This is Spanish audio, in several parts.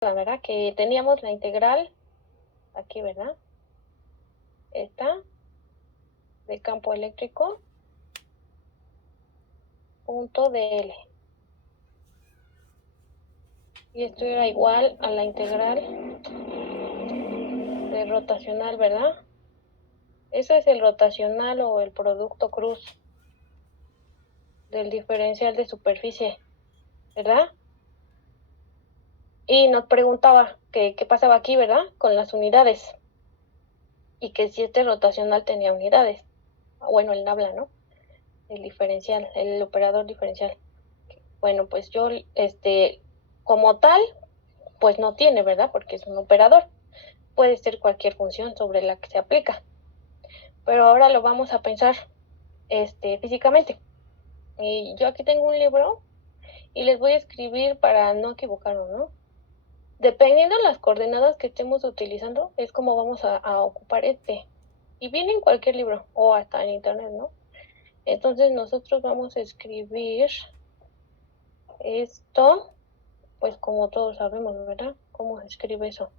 la verdad que teníamos la integral aquí, ¿verdad? Esta de campo eléctrico punto dl. Y esto era igual a la integral de rotacional, ¿verdad? Ese es el rotacional o el producto cruz del diferencial de superficie, ¿verdad? Y nos preguntaba qué pasaba aquí, ¿verdad? Con las unidades. Y que si este rotacional tenía unidades. Bueno, él habla, ¿no? El diferencial, el operador diferencial. Bueno, pues yo, como tal, pues no tiene, ¿verdad? Porque es un operador. Puede ser cualquier función sobre la que se aplica. Pero ahora lo vamos a pensar, físicamente. Y yo aquí tengo un libro y les voy a escribir para no equivocarnos, ¿no? Dependiendo de las coordenadas que estemos utilizando, es como vamos a ocupar este. Y viene en cualquier libro o hasta en internet, ¿no? Entonces nosotros vamos a escribir esto, pues como todos sabemos, ¿verdad? ¿Cómo se escribe eso?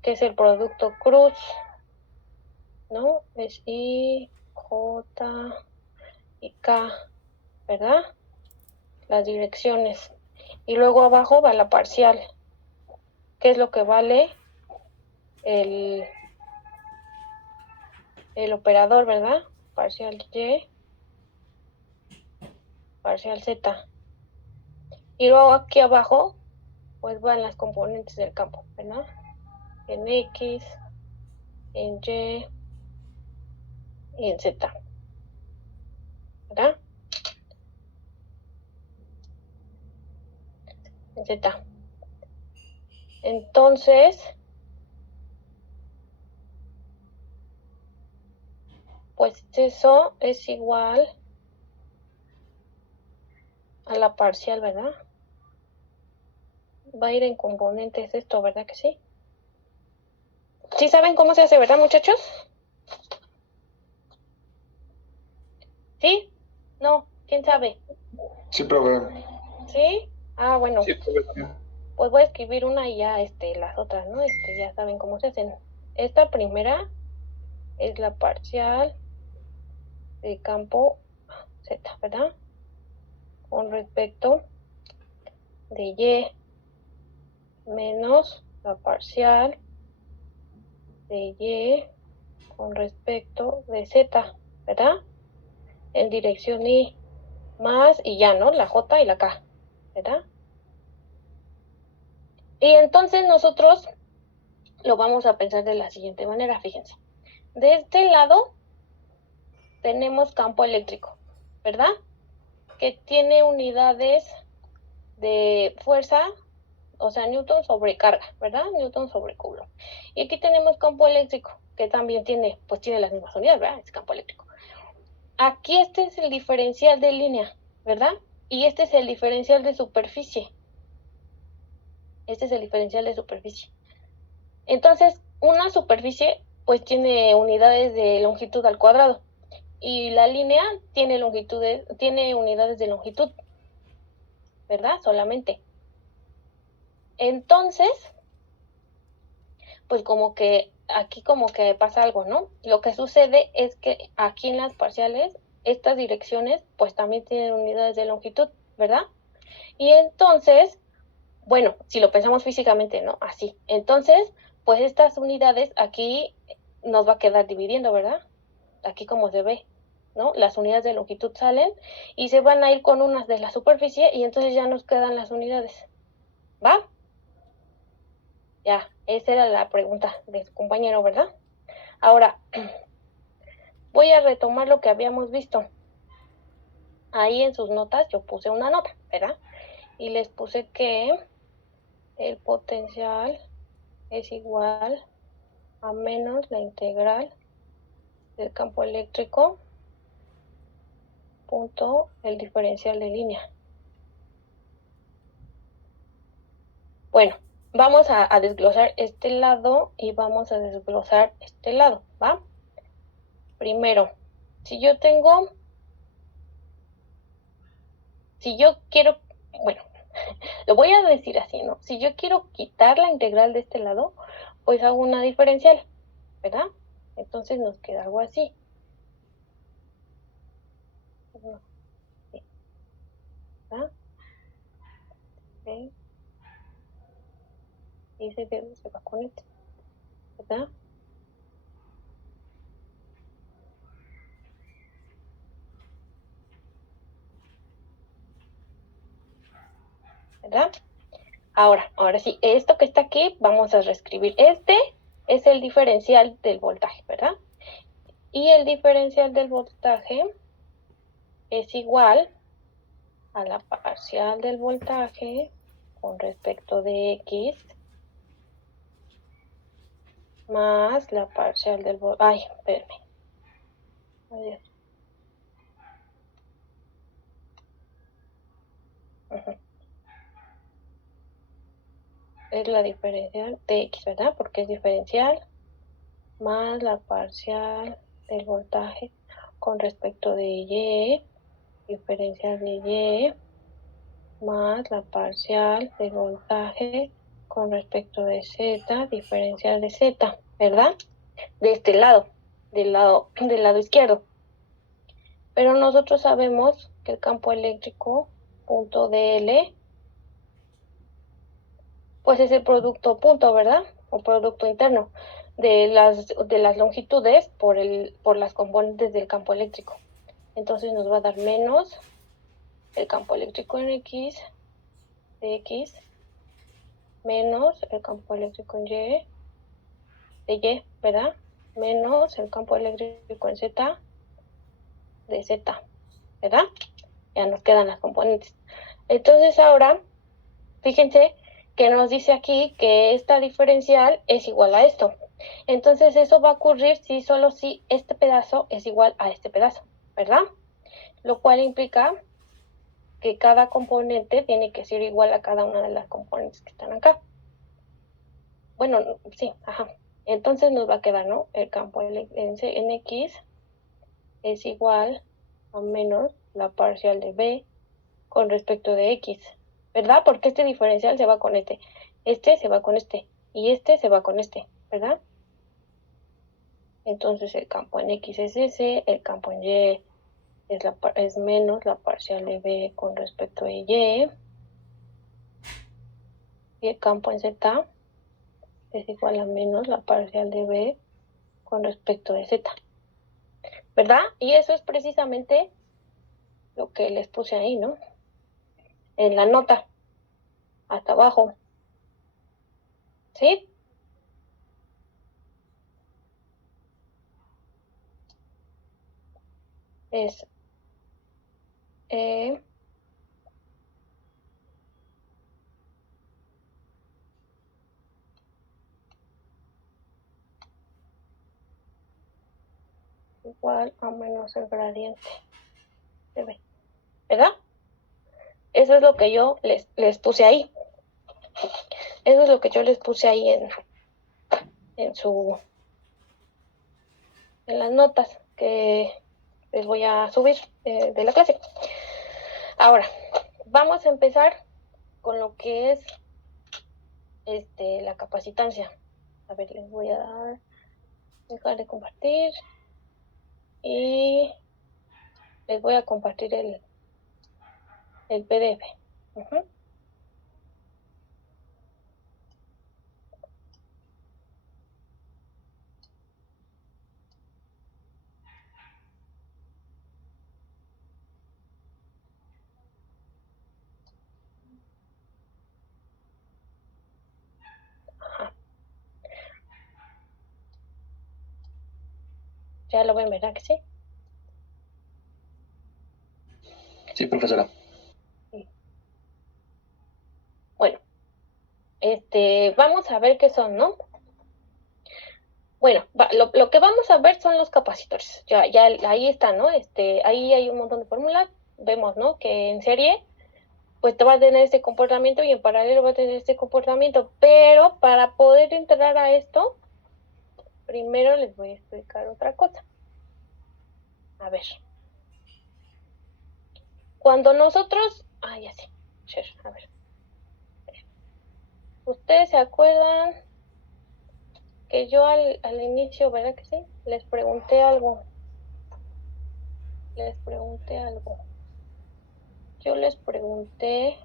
Que es el producto cruz, ¿no? Es I, J y K, ¿verdad? Las direcciones. Y luego abajo va la parcial, que es lo que vale el operador, ¿verdad? Parcial Y, parcial Z. Y luego aquí abajo, pues van las componentes del campo, ¿verdad? En X, en Y y en Z, ¿verdad? En Z. Entonces, pues eso es igual a la parcial, ¿verdad? Va a ir en componentes esto, ¿verdad que sí? ¿Sí saben cómo se hace, verdad, muchachos? ¿Sí? No, ¿quién sabe? Sí, profe. ¿Sí? Ah, bueno. Sí, profe. Pues voy a escribir una y ya, las otras, ¿no? Ya saben cómo se hacen. Esta primera es la parcial de campo Z, ¿verdad? Con respecto de Y menos la parcial de Y con respecto de Z, ¿verdad? En dirección Y más y ya, ¿no? La J y la K, ¿verdad? Y entonces nosotros lo vamos a pensar de la siguiente manera, fíjense. De este lado tenemos campo eléctrico, ¿verdad? Que tiene unidades de fuerza, o sea, Newton sobre carga, ¿verdad? Newton sobre Coulomb. Y aquí tenemos campo eléctrico, que también tiene, pues tiene las mismas unidades, ¿verdad? Es campo eléctrico. Aquí este es el diferencial de línea, ¿verdad? Y este es el diferencial de superficie. Este es el diferencial de superficie. Entonces, una superficie, pues tiene unidades de longitud al cuadrado. Y la línea tiene unidades de longitud, ¿verdad? Solamente. Entonces, pues como que aquí como que pasa algo, ¿no? Lo que sucede es que aquí en las parciales, estas direcciones pues también tienen unidades de longitud, ¿verdad? Y entonces, bueno, si lo pensamos físicamente, ¿no? Así. Entonces, pues estas unidades aquí nos va a quedar dividiendo, ¿verdad? Aquí como se ve, ¿no? Las unidades de longitud salen y se van a ir con unas de la superficie y entonces ya nos quedan las unidades, ¿va? Ya, esa era la pregunta de su compañero, ¿verdad? Ahora, voy a retomar lo que habíamos visto. Ahí en sus notas yo puse una nota, ¿verdad? Y les puse que el potencial es igual a menos la integral del campo eléctrico punto el diferencial de línea. Bueno, vamos a desglosar este lado y vamos a desglosar este lado, ¿va? Primero, si yo quiero, bueno, Lo voy a decir así, ¿no? Si yo quiero quitar la integral de este lado, pues hago una diferencial, ¿verdad? Entonces nos queda algo así. ¿Verdad? ¿Okay? Y ese dedo se va con este, ¿verdad? ¿Verdad? Ahora sí, esto que está aquí, vamos a reescribir. Este es el diferencial del voltaje, ¿verdad? Y el diferencial del voltaje es igual a la parcial del voltaje con respecto de X más la parcial del voltaje. Ay, espérame. Adiós. Es la diferencial de X, ¿verdad? Porque es diferencial más la parcial del voltaje con respecto de Y, diferencial de Y, más la parcial del voltaje con respecto de Z, diferencial de Z, ¿verdad? De este lado, del lado izquierdo. Pero nosotros sabemos que el campo eléctrico, punto DL, pues es el producto punto, ¿verdad? O producto interno de las longitudes por las componentes del campo eléctrico. Entonces nos va a dar menos el campo eléctrico en X, de X, menos el campo eléctrico en Y, de Y, ¿verdad? Menos el campo eléctrico en Z, de Z, ¿verdad? Ya nos quedan las componentes. Entonces ahora, fíjense que nos dice aquí que esta diferencial es igual a esto. Entonces eso va a ocurrir solo si este pedazo es igual a este pedazo, ¿verdad? Lo cual implica que cada componente tiene que ser igual a cada una de las componentes que están acá. Bueno, sí, ajá. Entonces nos va a quedar, ¿no? El campo en X es igual a menos la parcial de B con respecto de X, ¿verdad? Porque este diferencial se va con este se va con y este se va con ¿verdad? Entonces el campo en X es ese, el campo en Y es menos la parcial de B con respecto a Y, y el campo en Z es igual a menos la parcial de B con respecto de Z, ¿verdad? Y eso es precisamente lo que les puse ahí, ¿no? En la nota, hasta abajo, ¿sí? Es igual a menos el gradiente de B, ¿verdad? Eso es lo que yo les puse ahí. Eso es lo que yo les puse ahí en las notas que les voy a subir de la clase. Ahora, vamos a empezar con lo que es la capacitancia. A ver, les voy a dejar de compartir y les voy a compartir el PDF. Ajá. Ya lo ven, ¿verdad que sí? Sí, profesora. Sí. Bueno, vamos a ver qué son, ¿no? Bueno, lo que vamos a ver son los capacitores. Ya ahí está, ¿no? Ahí hay un montón de fórmulas. Vemos, ¿no? Que en serie, pues te va a tener este comportamiento y en paralelo va a tener este comportamiento. Pero para poder entrar a esto, primero les voy a explicar otra cosa. A ver. Cuando nosotros... ya sé. A ver. ¿Ustedes se acuerdan que yo al inicio, ¿verdad que sí? Les pregunté algo. Yo les pregunté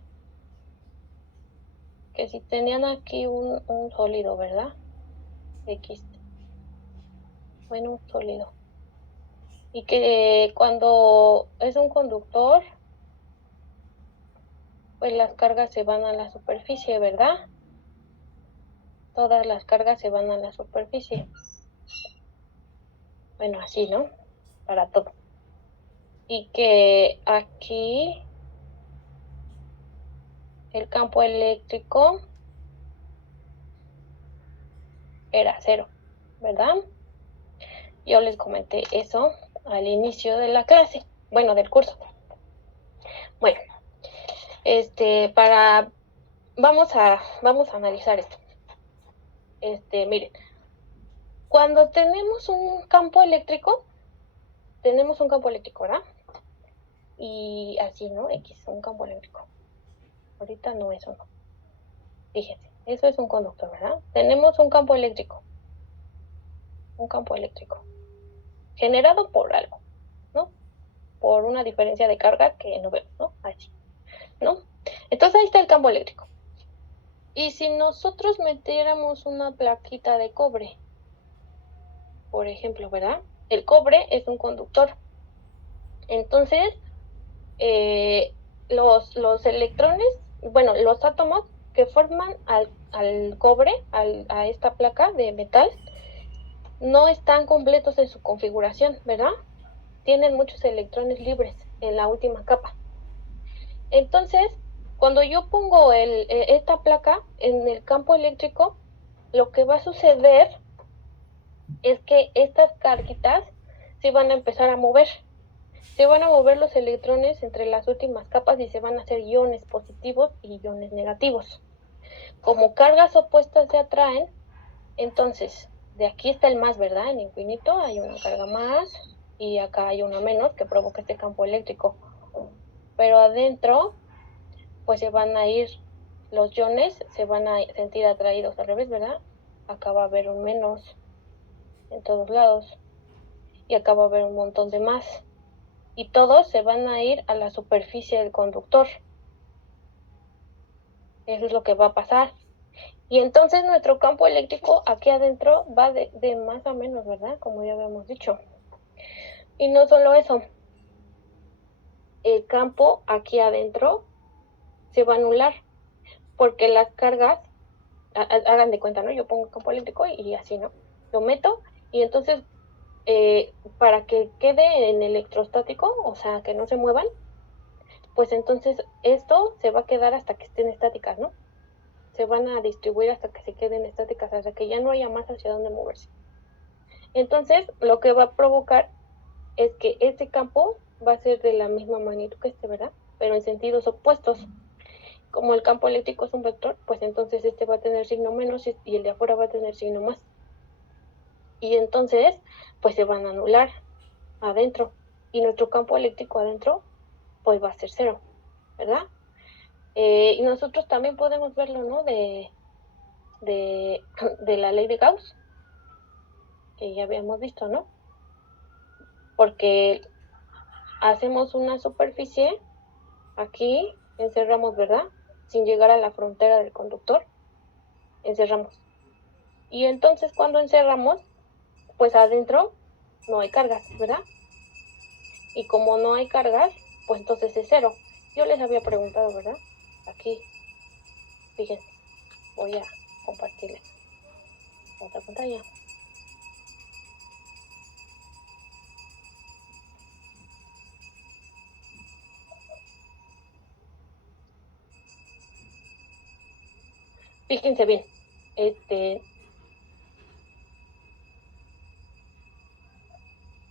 que si tenían aquí un sólido, ¿verdad? X. Bueno, un sólido. Y que cuando es un conductor, pues las cargas se van a la superficie, ¿verdad? Todas las cargas se van a la superficie. Bueno, así, ¿no? Para todo. Y que aquí el campo eléctrico era 0, ¿verdad? Yo les comenté eso al inicio de la clase, bueno, del curso. Bueno, vamos a analizar esto. Miren, cuando tenemos un campo eléctrico, ¿verdad? Y así, ¿no? X, un campo eléctrico. Ahorita no, eso no. Fíjense, eso es un conductor, ¿verdad? Tenemos un campo eléctrico. Generado por algo, ¿no? Por una diferencia de carga que no vemos, ¿no? Así, ¿no? Entonces ahí está el campo eléctrico. Y si nosotros metiéramos una plaquita de cobre, por ejemplo, ¿verdad? El cobre es un conductor. Entonces, los electrones, bueno, los átomos que forman al cobre, a esta placa de metal, no están completos en su configuración, ¿verdad? Tienen muchos electrones libres en la última capa. Entonces, cuando yo pongo esta placa en el campo eléctrico, lo que va a suceder es que estas carguitas se van a empezar a mover. Se van a mover los electrones entre las últimas capas y se van a hacer iones positivos y iones negativos. Como cargas opuestas se atraen, entonces, de aquí está el más, ¿verdad? En infinito hay una carga más y acá hay una menos que provoca este campo eléctrico. Pero adentro, pues se van a ir los iones, se van a sentir atraídos al revés, ¿verdad? Acá va a haber un menos en todos lados y acá va a haber un montón de más. Y todos se van a ir a la superficie del conductor. Eso es lo que va a pasar. Y entonces nuestro campo eléctrico aquí adentro va de más a menos, ¿verdad? Como ya habíamos dicho. Y no solo eso. El campo aquí adentro se va a anular. Porque las cargas, hagan de cuenta, ¿no? Yo pongo el campo eléctrico y así, ¿no? Lo meto y entonces para que quede en electrostático, o sea, que no se muevan, pues entonces esto se va a quedar hasta que estén estáticas, ¿no? Se van a distribuir hasta que se queden estáticas, hasta que ya no haya más hacia dónde moverse. Entonces, lo que va a provocar es que este campo va a ser de la misma magnitud que este, ¿verdad? Pero en sentidos opuestos. Como el campo eléctrico es un vector, pues entonces este va a tener signo menos y el de afuera va a tener signo más. Y entonces, pues se van a anular adentro. Y nuestro campo eléctrico adentro, pues va a ser 0, ¿verdad? Y nosotros también podemos verlo, ¿no? De la ley de Gauss, que ya habíamos visto, ¿no? Porque hacemos una superficie, aquí encerramos, ¿verdad? Sin llegar a la frontera del conductor, encerramos. Y entonces cuando encerramos, pues adentro no hay cargas, ¿verdad? Y como no hay cargas, pues entonces es 0. Yo les había preguntado, ¿verdad? Aquí, fíjense, voy a compartirles otra pantalla. Fíjense bien,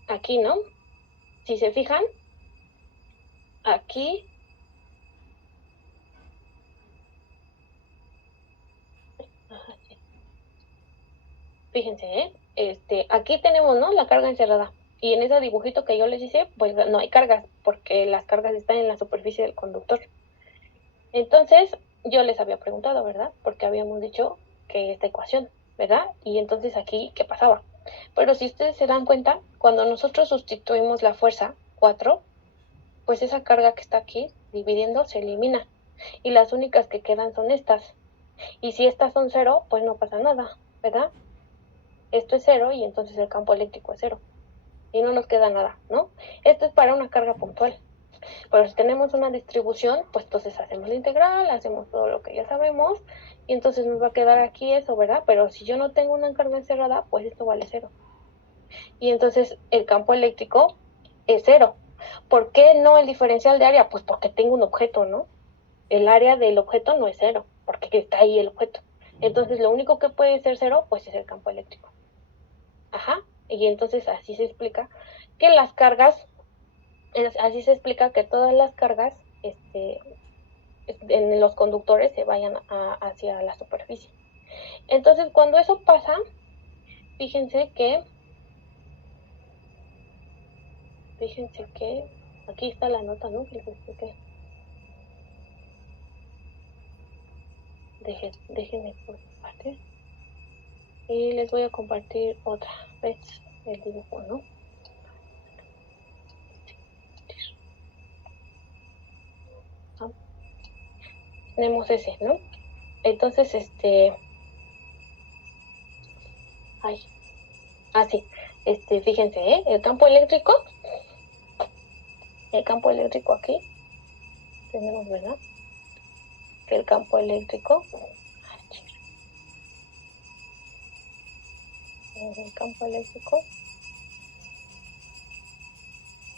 aquí, ¿no? Si se fijan, aquí fíjense, aquí tenemos, ¿no? La carga encerrada. Y en ese dibujito que yo les hice, pues no hay cargas, porque las cargas están en la superficie del conductor. Entonces, yo les había preguntado, ¿verdad? Porque habíamos dicho que esta ecuación, ¿verdad? Y entonces aquí, ¿qué pasaba? Pero si ustedes se dan cuenta, cuando nosotros sustituimos la fuerza 4, pues esa carga que está aquí dividiendo se elimina. Y las únicas que quedan son estas. Y si estas son 0, pues no pasa nada, ¿verdad? Esto es 0 y entonces el campo eléctrico es 0. Y no nos queda nada, ¿no? Esto es para una carga puntual. Pero si tenemos una distribución, pues entonces hacemos la integral, hacemos todo lo que ya sabemos, y entonces nos va a quedar aquí eso, ¿verdad? Pero si yo no tengo una carga encerrada, pues esto vale 0. Y entonces el campo eléctrico es 0. ¿Por qué no el diferencial de área? Pues porque tengo un objeto, ¿no? El área del objeto no es 0, porque está ahí el objeto. Entonces lo único que puede ser 0, pues es el campo eléctrico. Ajá. Y entonces así se explica que las cargas, así se explica que todas las cargas en los conductores se vayan hacia la superficie. Entonces cuando eso pasa, fíjense que aquí está la nota, ¿no? Que les expliqué. Déjenme por parte. Y les voy a compartir otra vez el dibujo, ¿no? Tenemos ese, ¿no? Entonces, así, fíjense, el campo eléctrico aquí, tenemos, ¿verdad? Que el campo eléctrico,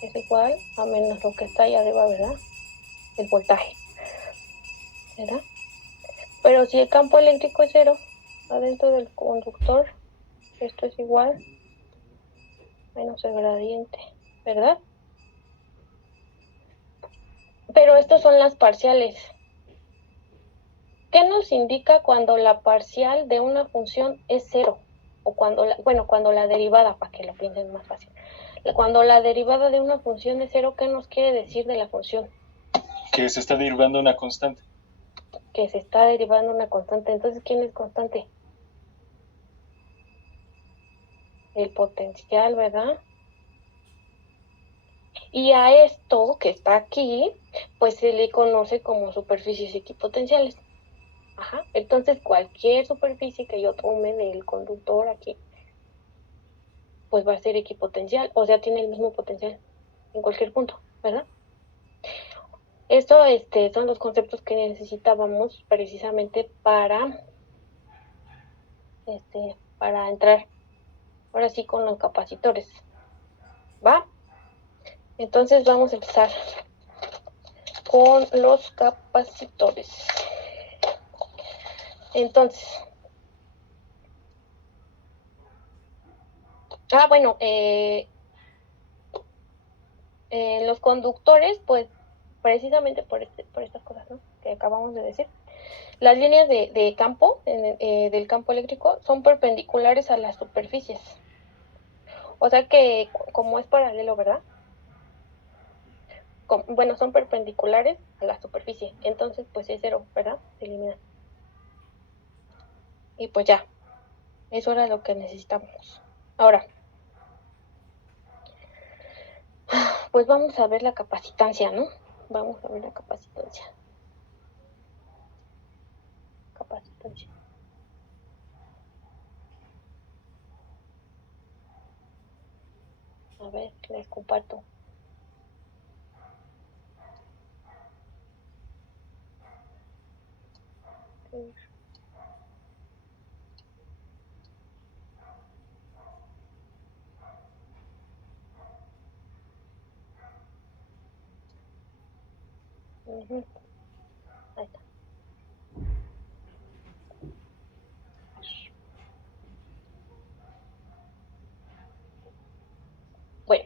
es igual a menos lo que está ahí arriba, ¿verdad? El voltaje, ¿verdad? Pero si el campo eléctrico es 0, adentro del conductor, esto es igual menos el gradiente, ¿verdad? Pero estos son las parciales. ¿Qué nos indica cuando la parcial de una función es 0? O cuando la derivada, para que lo piensen más fácil. Cuando la derivada de una función es 0, ¿qué nos quiere decir de la función? Que se está derivando una constante. Que se está derivando una constante. Entonces, ¿quién es constante? El potencial, ¿verdad? Y a esto que está aquí, pues se le conoce como superficies equipotenciales. Ajá. Entonces, cualquier superficie que yo tome del conductor aquí, pues va a ser equipotencial, o sea, tiene el mismo potencial en cualquier punto, ¿verdad? Esto son los conceptos que necesitábamos precisamente para entrar ahora sí con los capacitores, ¿va? Entonces vamos a empezar con los capacitores. Entonces, bueno, los conductores, pues precisamente por estas cosas, ¿no?, que acabamos de decir, las líneas de campo, del campo eléctrico, son perpendiculares a las superficies. O sea que como es paralelo, ¿verdad? Son perpendiculares a la superficie. Entonces, pues es 0, ¿verdad? Se elimina. Y pues ya, eso era lo que necesitamos. Ahora, pues vamos a ver la capacitancia, ¿no? Vamos a ver la capacitancia. A ver, les comparto. Ahí está. Bueno,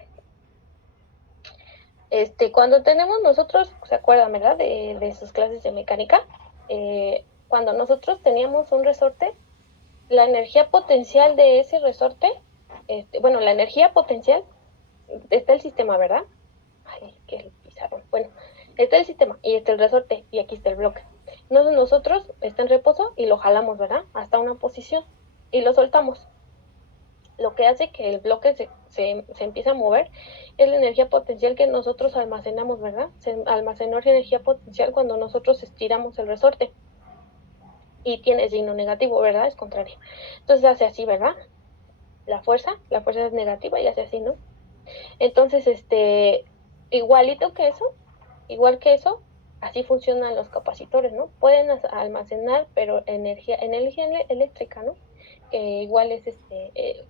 cuando tenemos nosotros, ¿se acuerdan, verdad? De sus clases de mecánica, cuando nosotros teníamos un resorte, la energía potencial de ese resorte, la energía potencial, está el sistema, ¿verdad? Ay, que el pizarrón. Bueno, está el sistema y está el resorte y aquí está el bloque. Entonces nosotros está en reposo y lo jalamos, ¿verdad? Hasta una posición y lo soltamos. Lo que hace que el bloque se empiece a mover es la energía potencial que nosotros almacenamos, ¿verdad? Se almacenó energía potencial cuando nosotros estiramos el resorte y tiene signo negativo, ¿verdad? Es contrario. Entonces hace así, ¿verdad? La fuerza es negativa y hace así, ¿no? Entonces, igual que eso, así funcionan los capacitores, ¿no? Pueden almacenar, pero energía eléctrica, ¿no? Que igual es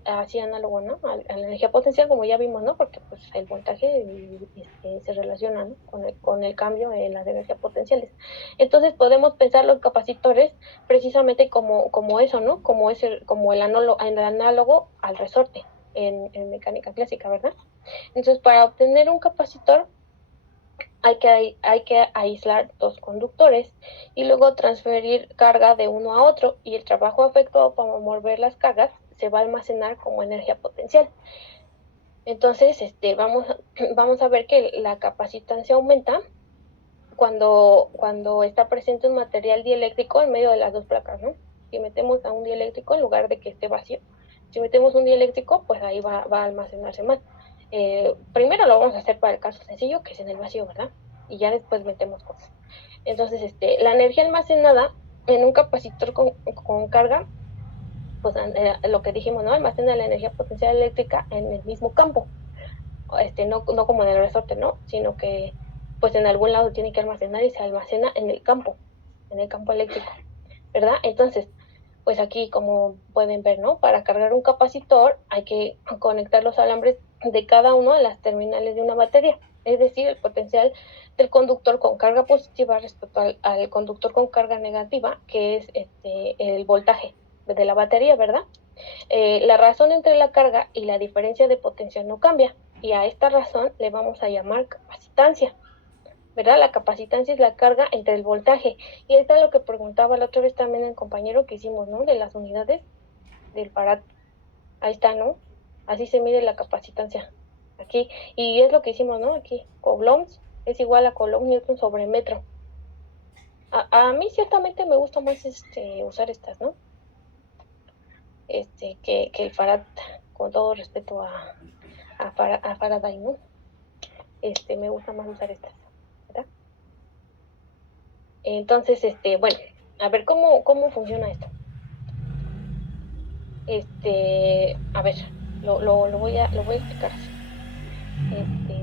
así análogo, ¿no? A la energía potencial, como ya vimos, ¿no? Porque pues el voltaje se relaciona, ¿no? Con el cambio en las energías potenciales. Entonces podemos pensar los capacitores precisamente como eso, ¿no? Como el análogo al resorte en mecánica clásica, ¿verdad? Entonces, para obtener un capacitor hay que aislar dos conductores y luego transferir carga de uno a otro, y el trabajo efectuado para mover las cargas se va a almacenar como energía potencial. Entonces, vamos a ver que la capacitancia aumenta cuando está presente un material dieléctrico en medio de las dos placas, ¿no? Si metemos a un dieléctrico en lugar de que esté vacío. Si metemos un dieléctrico, pues ahí va a almacenarse más. Primero lo vamos a hacer para el caso sencillo, que es en el vacío, ¿verdad? Y ya después metemos cosas. Entonces, la energía almacenada en un capacitor con carga, pues lo que dijimos, ¿no? Almacena la energía potencial eléctrica en el mismo campo. No como en el resorte, ¿no? Sino que pues en algún lado tiene que almacenar y se almacena en el campo eléctrico, ¿verdad? Entonces, pues aquí como pueden ver, ¿no? Para cargar un capacitor hay que conectar los alambres de cada uno a las terminales de una batería, es decir, el potencial del conductor con carga positiva respecto al conductor con carga negativa, que es el voltaje de la batería, ¿verdad? La razón entre la carga y la diferencia de potencia no cambia, y a esta razón le vamos a llamar capacitancia, ¿verdad? La capacitancia es la carga entre el voltaje, y esto es lo que preguntaba la otra vez también el compañero que hicimos, ¿no? De las unidades del Farad. Ahí está, ¿no? Así se mide la capacitancia aquí, y es lo que hicimos, ¿no? Aquí, coulombs es igual a coulomb newton sobre metro. A mí ciertamente me gusta más usar estas, ¿no? Que el Farad, con todo respeto a Faraday, ¿no? Me gusta más usar estas, ¿verdad? Entonces, bueno, a ver cómo funciona esto. A ver, lo voy a explicar así.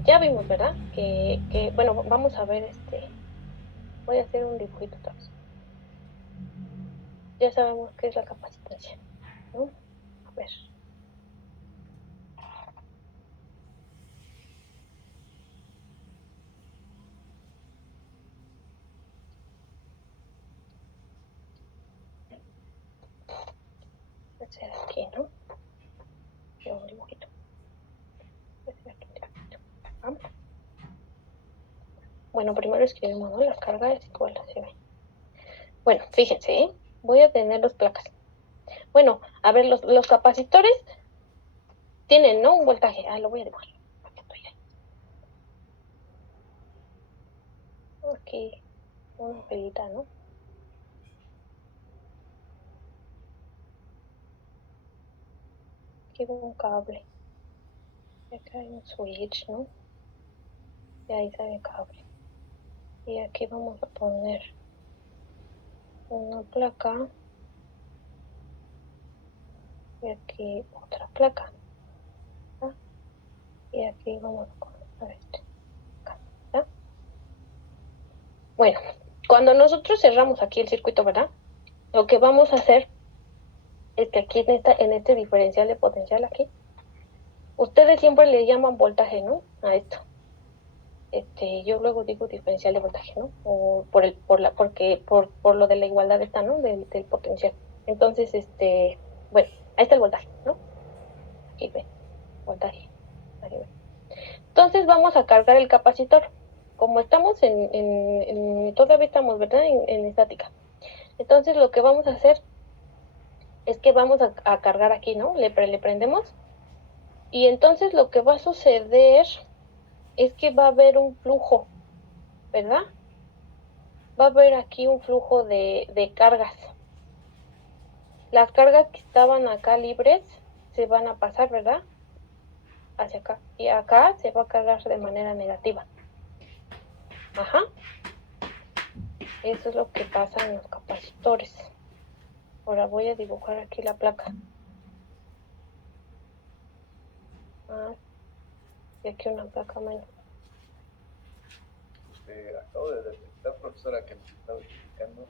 Ya vimos, ¿verdad? Bueno, vamos a ver, voy a hacer un dibujito otra vez. Ya sabemos qué es la capacitancia, ¿no? A ver. Voy a hacer aquí, ¿no? Un dibujito. Voy a hacer aquí un dibujito. ¿Ah? Bueno, primero escribimos, ¿no? La carga es igual a CB. Bueno, fíjense, ¿eh? Voy a tener dos placas. Bueno, a ver, los capacitores tienen, ¿no? Un voltaje. Lo voy a dibujar. Aquí, una pelita, ¿no? Aquí veo un cable. Y acá hay un switch, ¿no? Y ahí sale el cable. Y aquí vamos a poner una placa. Y aquí otra placa. ¿Ah? Y aquí vamos a conectar ¿ya? Bueno, cuando nosotros cerramos aquí el circuito, ¿verdad? Lo que vamos a hacer es que aquí en este diferencial de potencial aquí, ustedes siempre le llaman voltaje, ¿no? A esto. Yo luego digo diferencial de voltaje, ¿no? O por lo de la igualdad esta, ¿no? Del potencial. Entonces, bueno, ahí está el voltaje, ¿no? Aquí ve, voltaje. Ahí ve. Entonces vamos a cargar el capacitor. Como estamos todavía estamos, ¿verdad? En estática. Entonces lo que vamos a hacer es que vamos a cargar aquí, ¿no? Le prendemos. Y entonces lo que va a suceder es que va a haber un flujo, ¿verdad? va a haber aquí un flujo de cargas. Las cargas que estaban acá libres se van a pasar, ¿verdad? Hacia acá. Y acá se va a cargar de manera negativa. Ajá. Eso es lo que pasa en los capacitores. Ahora voy a dibujar aquí la placa. Y aquí una placa menos. Acabo de detectar, profesora, que nos estaba explicando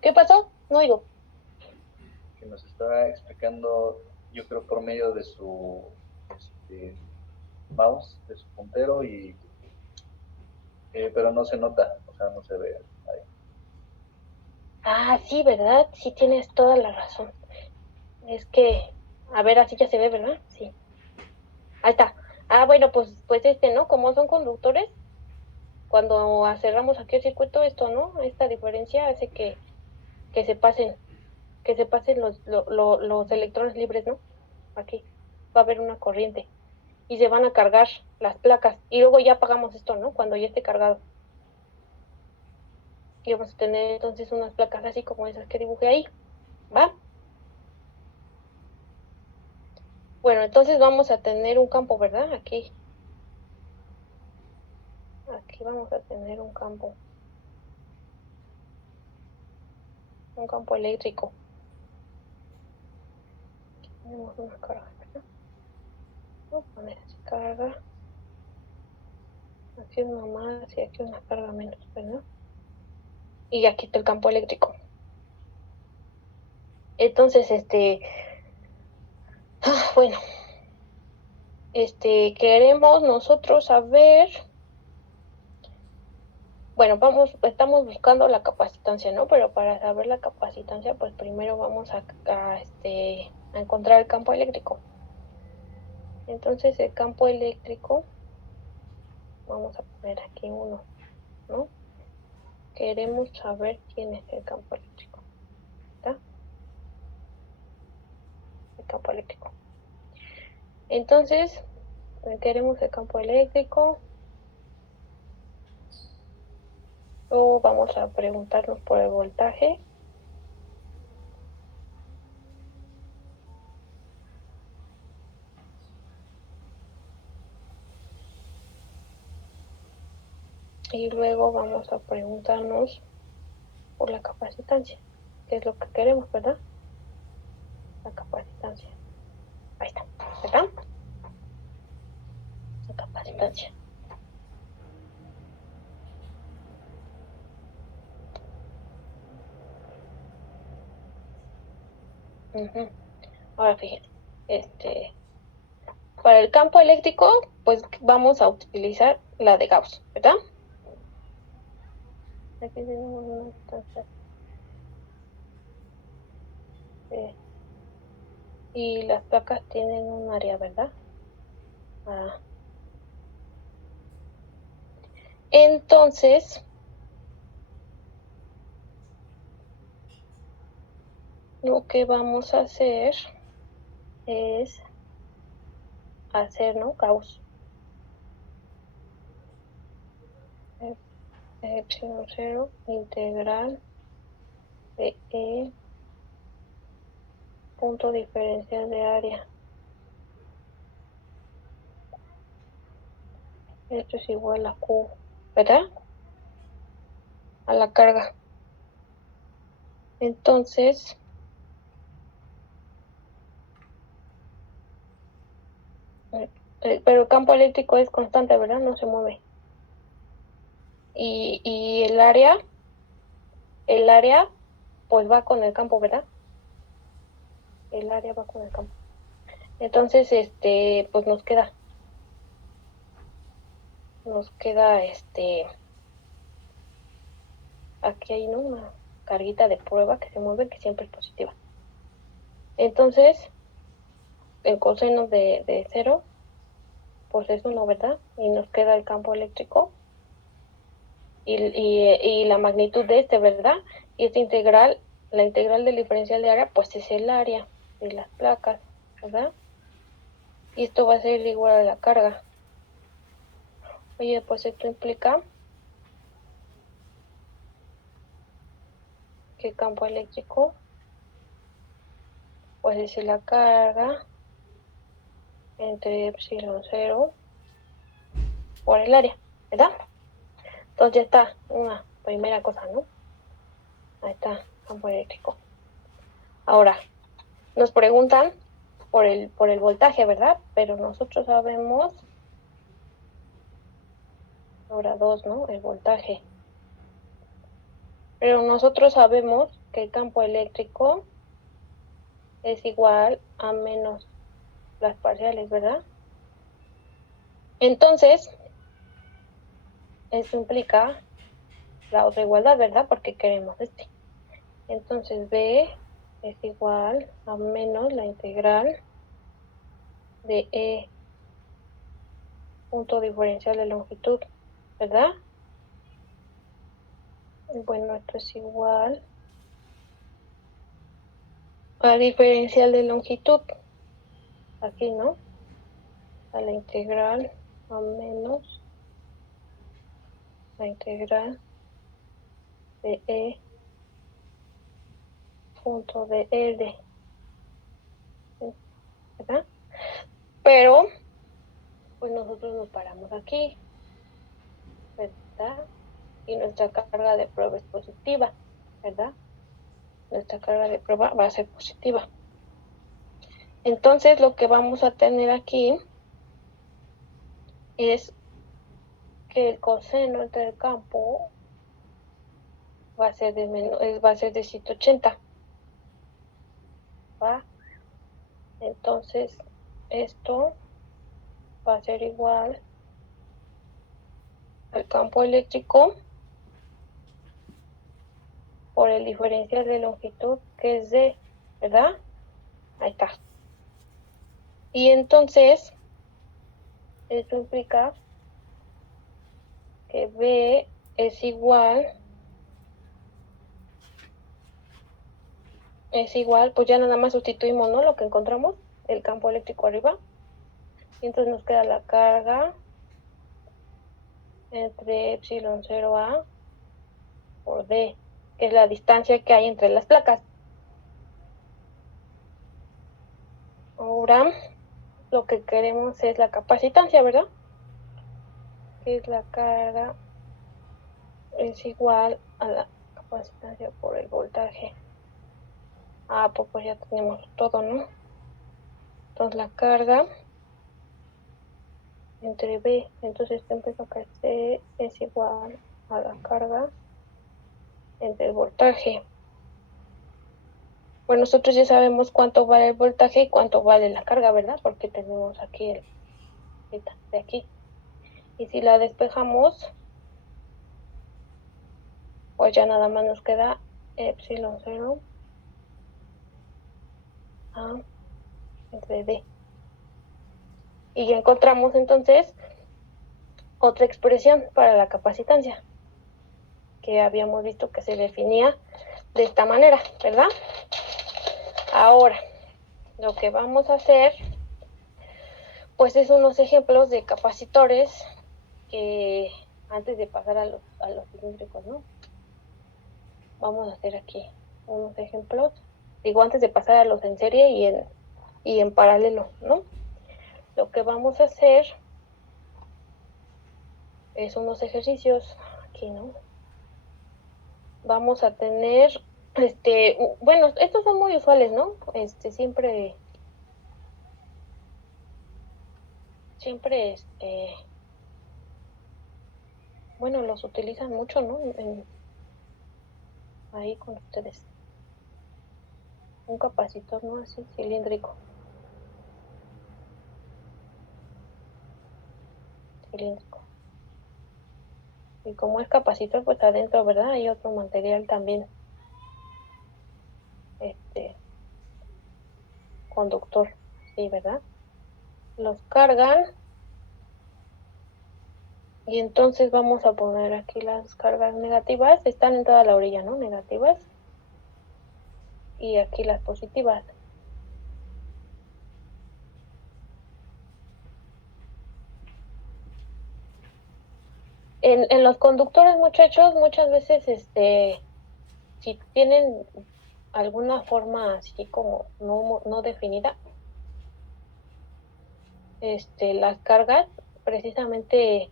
¿Qué pasó? No oigo. que nos estaba explicando, yo creo por medio de su mouse, de su puntero, pero no se nota, o sea, no se ve ahí. Sí, ¿verdad? Sí, tienes toda la razón. Es que, a ver, así ya se ve, ¿verdad? Sí. Ahí está. Bueno, pues ¿no? Como son conductores, cuando cerramos aquí el circuito, esto, ¿no? Esta diferencia hace que se pasen, los electrones libres, ¿no? Aquí va a haber una corriente y se van a cargar las placas y luego ya apagamos esto, ¿no? Cuando ya esté cargado. Y vamos a tener entonces unas placas así como esas que dibujé ahí, ¿va? Bueno, entonces vamos a tener un campo, ¿verdad? Aquí vamos a tener un campo eléctrico. Tenemos una carga, ¿verdad? Voy a poner así carga. Aquí una más y aquí una carga menos, ¿verdad? Y aquí está el campo eléctrico. Entonces, bueno, queremos nosotros saber, bueno, estamos buscando la capacitancia, ¿no? Pero para saber la capacitancia, pues primero vamos a encontrar el campo eléctrico. Entonces, el campo eléctrico, vamos a poner aquí uno, ¿no? Queremos saber quién es el campo eléctrico, ¿verdad? El campo eléctrico. Entonces, queremos el campo eléctrico. Luego vamos a preguntarnos por el voltaje. Y luego vamos a preguntarnos por la capacitancia, que es lo que queremos, ¿verdad? La capacitancia. Ahí está, ¿verdad? La capacitancia. Ahora fíjense, para el campo eléctrico, pues vamos a utilizar la de Gauss, ¿verdad? Aquí tenemos una distancia. Y las placas tienen un área, ¿verdad? Entonces, lo que vamos a hacer es hacer, ¿no? Gauss. Epsilon 0 integral de E punto diferencial de área. Esto es igual a Q, ¿verdad? A la carga. Entonces, pero el campo eléctrico es constante, ¿verdad? No se mueve. Y el área, pues va con el campo, ¿verdad? El área va con el campo. Entonces, pues nos queda, aquí hay, ¿no? Una carguita de prueba que se mueve, que siempre es positiva. Entonces, el coseno de 0, pues es 1, ¿verdad? Y nos queda el campo eléctrico y la magnitud de ¿verdad? Y esta integral, la integral del diferencial de área, pues es el área de las placas, ¿verdad? Y esto va a ser igual a la carga. Oye, pues esto implica que campo eléctrico, pues es la carga entre epsilon 0 por el área, ¿verdad? Entonces ya está una primera cosa, ¿no? Ahí está, campo eléctrico. Ahora, nos preguntan por el voltaje, ¿verdad? Pero nosotros sabemos, ahora 2, ¿no? El voltaje. Pero nosotros sabemos que el campo eléctrico es igual a menos las parciales, ¿verdad? Entonces, eso implica la otra igualdad, ¿verdad? Porque queremos este. Entonces, B es igual a menos la integral de E punto diferencial de longitud, ¿verdad? Bueno, esto es igual a diferencial de longitud. Aquí, ¿no? A la integral a menos la integral de E punto de L, ¿verdad? Pero, pues nosotros nos paramos aquí, ¿verdad? Y nuestra carga de prueba es positiva, ¿verdad? Nuestra carga de prueba va a ser positiva. Entonces, lo que vamos a tener aquí es que el coseno entre el campo va a ser de 180, ¿va? Entonces, esto va a ser igual al campo eléctrico por el diferencial de longitud que es D, ¿verdad? Ahí está. Y entonces, esto implica que B es igual, pues ya nada más sustituimos, ¿no? Lo que encontramos, el campo eléctrico arriba. Y entonces nos queda la carga entre epsilon 0A por D, que es la distancia que hay entre las placas. Ahora, lo que queremos es la capacitancia, ¿verdad? Que es la carga, es igual a la capacitancia por el voltaje. Pues ya tenemos todo, ¿no? Entonces la carga entre B, entonces esto empieza a C es igual a la carga entre el voltaje. Bueno, nosotros ya sabemos cuánto vale el voltaje y cuánto vale la carga, ¿verdad? Porque tenemos aquí el de aquí. Y si la despejamos, pues ya nada más nos queda epsilon 0 A entre D. Y ya encontramos entonces otra expresión para la capacitancia, que habíamos visto que se definía de esta manera, ¿verdad? Ahora, lo que vamos a hacer, pues es unos ejemplos de capacitores que antes de pasar a los cilíndricos, ¿no? Vamos a hacer aquí unos ejemplos, digo antes de pasar a los en serie y en paralelo, ¿no? Lo que vamos a hacer es unos ejercicios aquí, ¿no? Vamos a tener, bueno, estos son muy usuales, ¿no? Siempre, bueno, los utilizan mucho, ¿no? Ahí con ustedes. Un capacitor, ¿no? Así, cilíndrico. Y como es capacitor, pues adentro, ¿verdad? Hay otro material también, conductor, sí, ¿verdad? Los cargan y entonces vamos a poner aquí las cargas negativas, están en toda la orilla, ¿no? Negativas. Y aquí las positivas. En los conductores, muchachos, muchas veces si tienen alguna forma así como no definida, las cargas, precisamente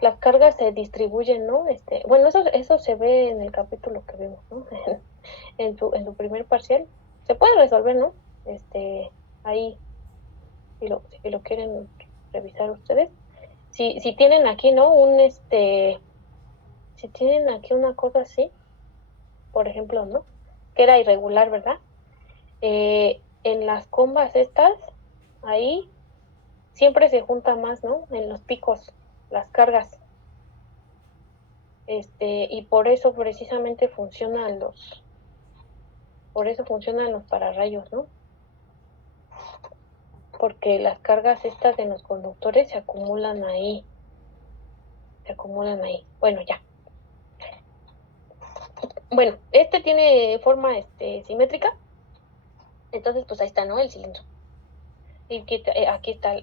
las cargas se distribuyen, ¿no? Bueno, eso se ve en el capítulo que vimos, ¿no? En su primer parcial. Se puede resolver, ¿no? Ahí, si lo quieren revisar ustedes. Si tienen aquí, ¿no? Si tienen aquí una cosa así, por ejemplo, ¿no? Que era irregular, ¿verdad? En las combas estas, ahí siempre se junta más, ¿no? En los picos, las cargas. Y por eso funcionan los pararrayos, ¿no? Porque las cargas estas de los conductores se acumulan ahí. Bueno, ya. Bueno, tiene forma, simétrica, entonces pues ahí está, ¿no? El cilindro. Y aquí está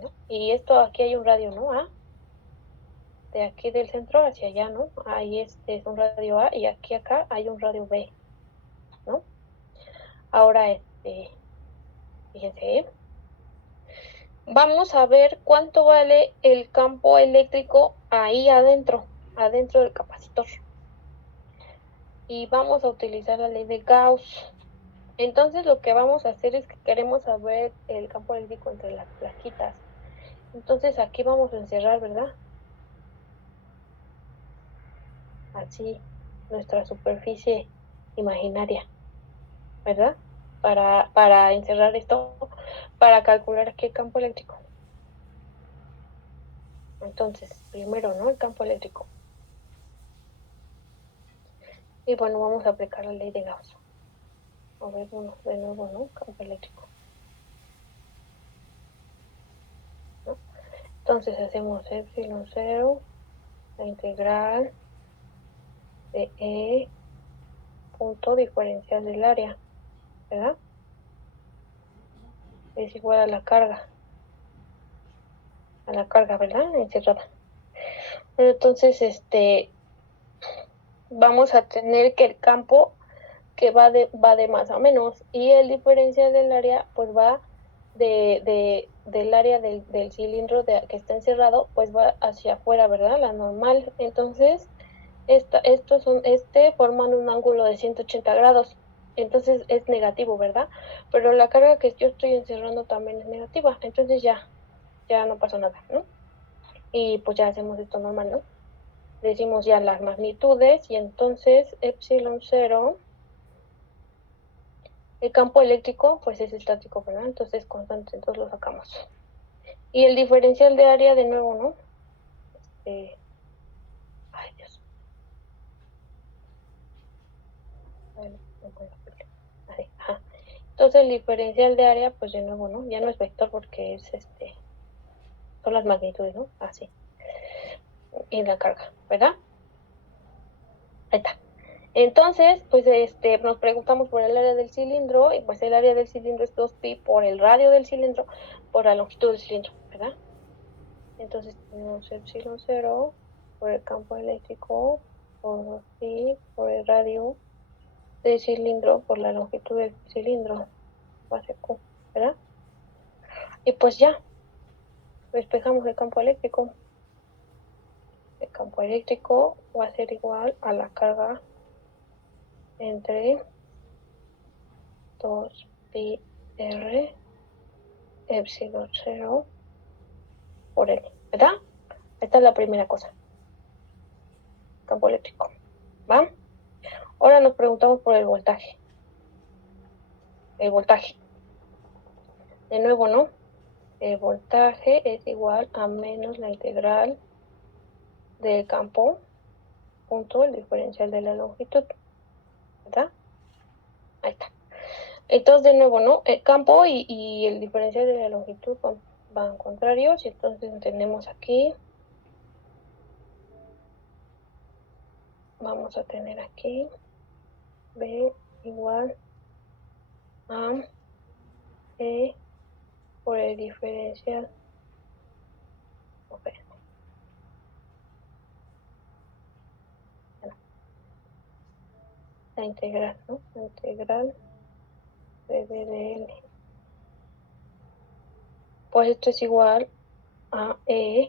¿no? Y esto, aquí hay un radio, ¿no? A, de aquí del centro hacia allá, ¿no? Ahí es un radio A y acá hay un radio B, ¿no? Ahora, fíjense, ¿eh? Vamos a ver cuánto vale el campo eléctrico ahí adentro del capacitor. Y vamos a utilizar la ley de Gauss. Entonces lo que vamos a hacer es que queremos saber el campo eléctrico entre las plaquitas. Entonces aquí vamos a encerrar, ¿verdad? Así, nuestra superficie imaginaria, ¿verdad? Para encerrar esto, para calcular aquí el campo eléctrico. Entonces, primero, ¿no? El campo eléctrico. Y bueno, vamos a aplicar la ley de Gauss. A ver, de nuevo, ¿no? Campo eléctrico, ¿no? Entonces hacemos epsilon 0, la integral de E punto diferencial del área, ¿verdad? Es igual a la carga, ¿verdad? Encerrada. Bueno, entonces, vamos a tener que el campo que va de más a menos y el diferencial del área pues va del área del cilindro que está encerrado, pues va hacia afuera, ¿verdad? La normal. Entonces, forman un ángulo de 180 grados. Entonces es negativo, ¿verdad? Pero la carga que yo estoy encerrando también es negativa. Entonces ya no pasa nada, ¿no? Y pues ya hacemos esto normal, ¿no? Decimos ya las magnitudes y entonces epsilon 0, el campo eléctrico pues es estático, ¿verdad? Entonces es constante, entonces lo sacamos. Y el diferencial de área de nuevo, ¿no? Ay, Dios. Así, ajá. Entonces el diferencial de área pues de nuevo, ¿no? Ya no es vector porque es son las magnitudes, ¿no? Así. Y la carga, ¿verdad? Ahí está. Entonces, pues nos preguntamos por el área del cilindro y pues el área del cilindro es 2pi por el radio del cilindro por la longitud del cilindro, ¿verdad? Entonces tenemos epsilon 0 por el campo eléctrico por 2pi por el radio del cilindro por la longitud del cilindro, base Q, ¿verdad? Y pues ya, despejamos el campo eléctrico. El campo eléctrico va a ser igual a la carga entre 2pi r epsilon 0 por L, ¿verdad? Esta es la primera cosa. Campo eléctrico, ¿va? Ahora nos preguntamos por el voltaje. El voltaje. De nuevo, ¿no? El voltaje es igual a menos la integral del campo punto el diferencial de la longitud, ¿verdad? Ahí está. Entonces, de nuevo, ¿no? El campo y el diferencial de la longitud van contrarios y entonces tenemos aquí, vamos a tener aquí B igual a E por el diferencial. Okay. la integral, ¿no? La integral de B de L. Pues esto es igual a E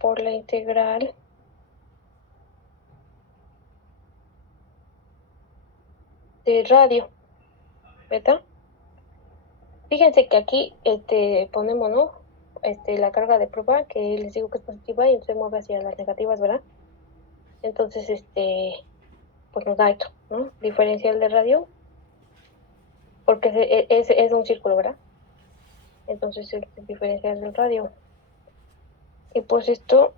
por la integral de radio, ¿verdad? Fíjense que aquí ponemos, ¿no? La carga de prueba, que les digo que es positiva y se mueve hacia las negativas, ¿verdad? Entonces, pues nos da esto, ¿no? Diferencial de radio, porque es un círculo, ¿verdad? Entonces el diferencial del radio. Y pues esto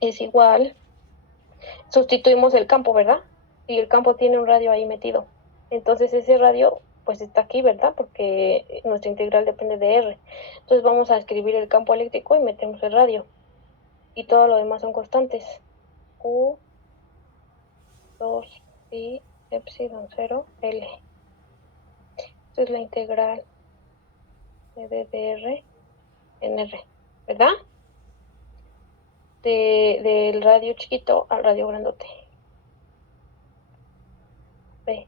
es igual, sustituimos el campo, ¿verdad? Y el campo tiene un radio ahí metido. Entonces ese radio pues está aquí, ¿verdad? Porque nuestra integral depende de R. Entonces vamos a escribir el campo eléctrico y metemos el radio. Y todo lo demás son constantes. Q, 2, pi, epsilon 0, L. Esta es la integral de D de R en R, ¿verdad? Del radio chiquito al radio grandote. B,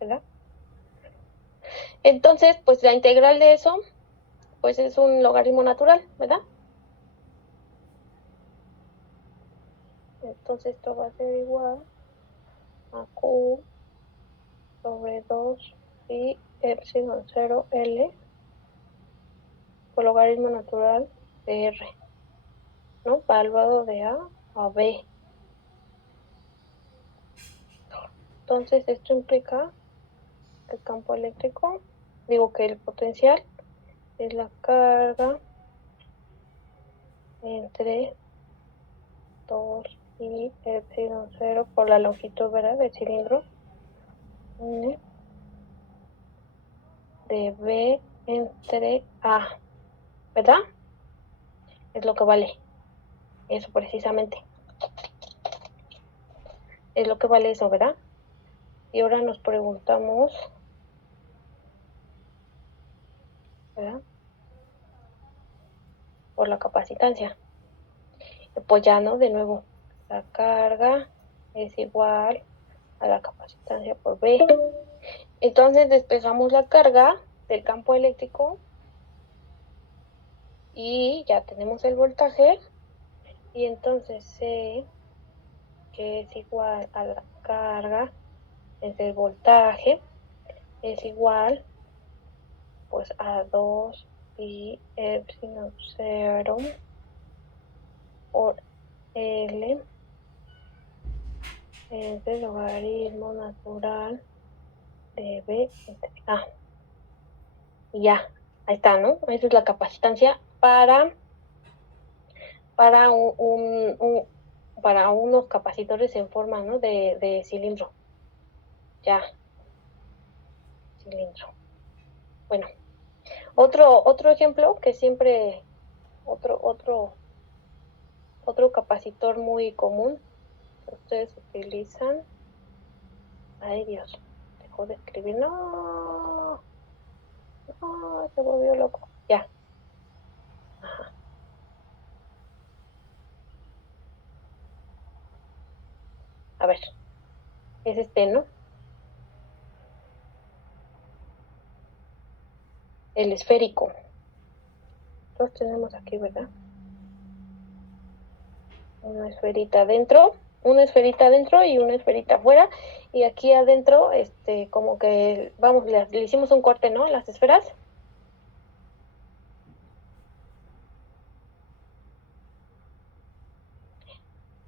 ¿verdad? Entonces, pues la integral de eso, pues es un logaritmo natural, ¿verdad? Entonces esto va a ser igual a Q sobre 2 pi epsilon 0 L por logaritmo natural de R, ¿no? Valuado de A a B. Entonces esto implica que el campo eléctrico, digo que el potencial es la carga entre 2 y epsilon 0 por la longitud, ¿verdad?, del cilindro de B entre A, ¿verdad? Es lo que vale. Eso precisamente. Es lo que vale eso, ¿verdad? Y ahora nos preguntamos, ¿verdad?, por la capacitancia. Pues ya, ¿no? De nuevo, la carga es igual a la capacitancia por B. Entonces despejamos la carga del campo eléctrico y ya tenemos el voltaje. Y entonces C, que es igual a la carga, es el voltaje, es igual pues a 2 pi epsilon 0 por L entre el logaritmo natural de B entre A. Y ya, ahí está, ¿no? Esa es la capacitancia para unos capacitores en forma, ¿no?, de cilindro. Ya, cilindro. Bueno, otro ejemplo que siempre, otro capacitor muy común que ustedes utilizan. Ay, Dios, dejó de escribir. No, se volvió loco. Ya. Ajá. A ver, es ¿no? El esférico. Los tenemos aquí, ¿verdad? Una esferita adentro y una esferita afuera. Y aquí adentro, como que, vamos, le hicimos un corte, ¿no?, las esferas.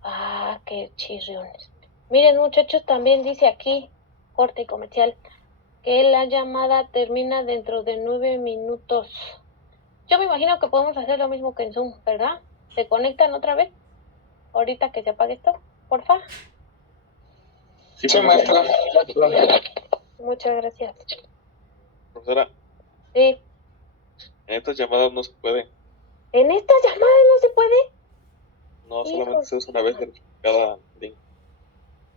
Ah, qué chirriones. Miren, muchachos, también dice aquí, corte comercial, que la llamada termina dentro de 9 minutos. Yo me imagino que podemos hacer lo mismo que en Zoom, ¿verdad? ¿Se conectan otra vez? Ahorita que se apague esto, porfa. Sí, maestra. Muchas gracias. Profesora, Sí. en estas llamadas no se puede. ¿En estas llamadas no se puede? No, solamente se usa una vez en cada link.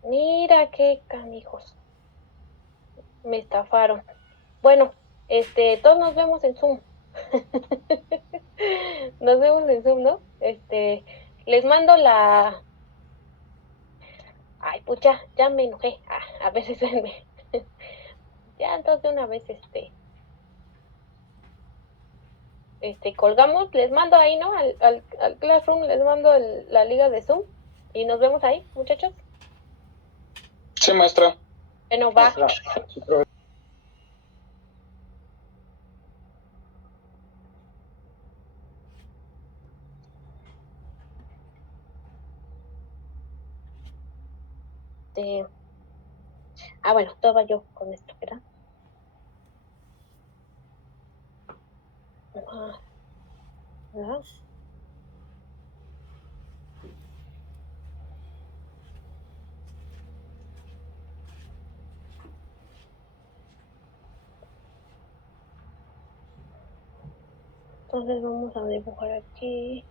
Mira qué canijos. Me estafaron. Bueno, todos nos vemos en Zoom. Nos vemos en Zoom, ¿no? Les mando Ay, pues ya me enojé. A veces ya entonces una vez colgamos, les mando ahí, ¿no? Al Classroom les mando la liga de Zoom y nos vemos ahí, muchachos. Sí, maestra. Bueno, va. Bueno, todo yo con esto, ¿verdad? ¿Verdad? Entonces vamos a dibujar aquí.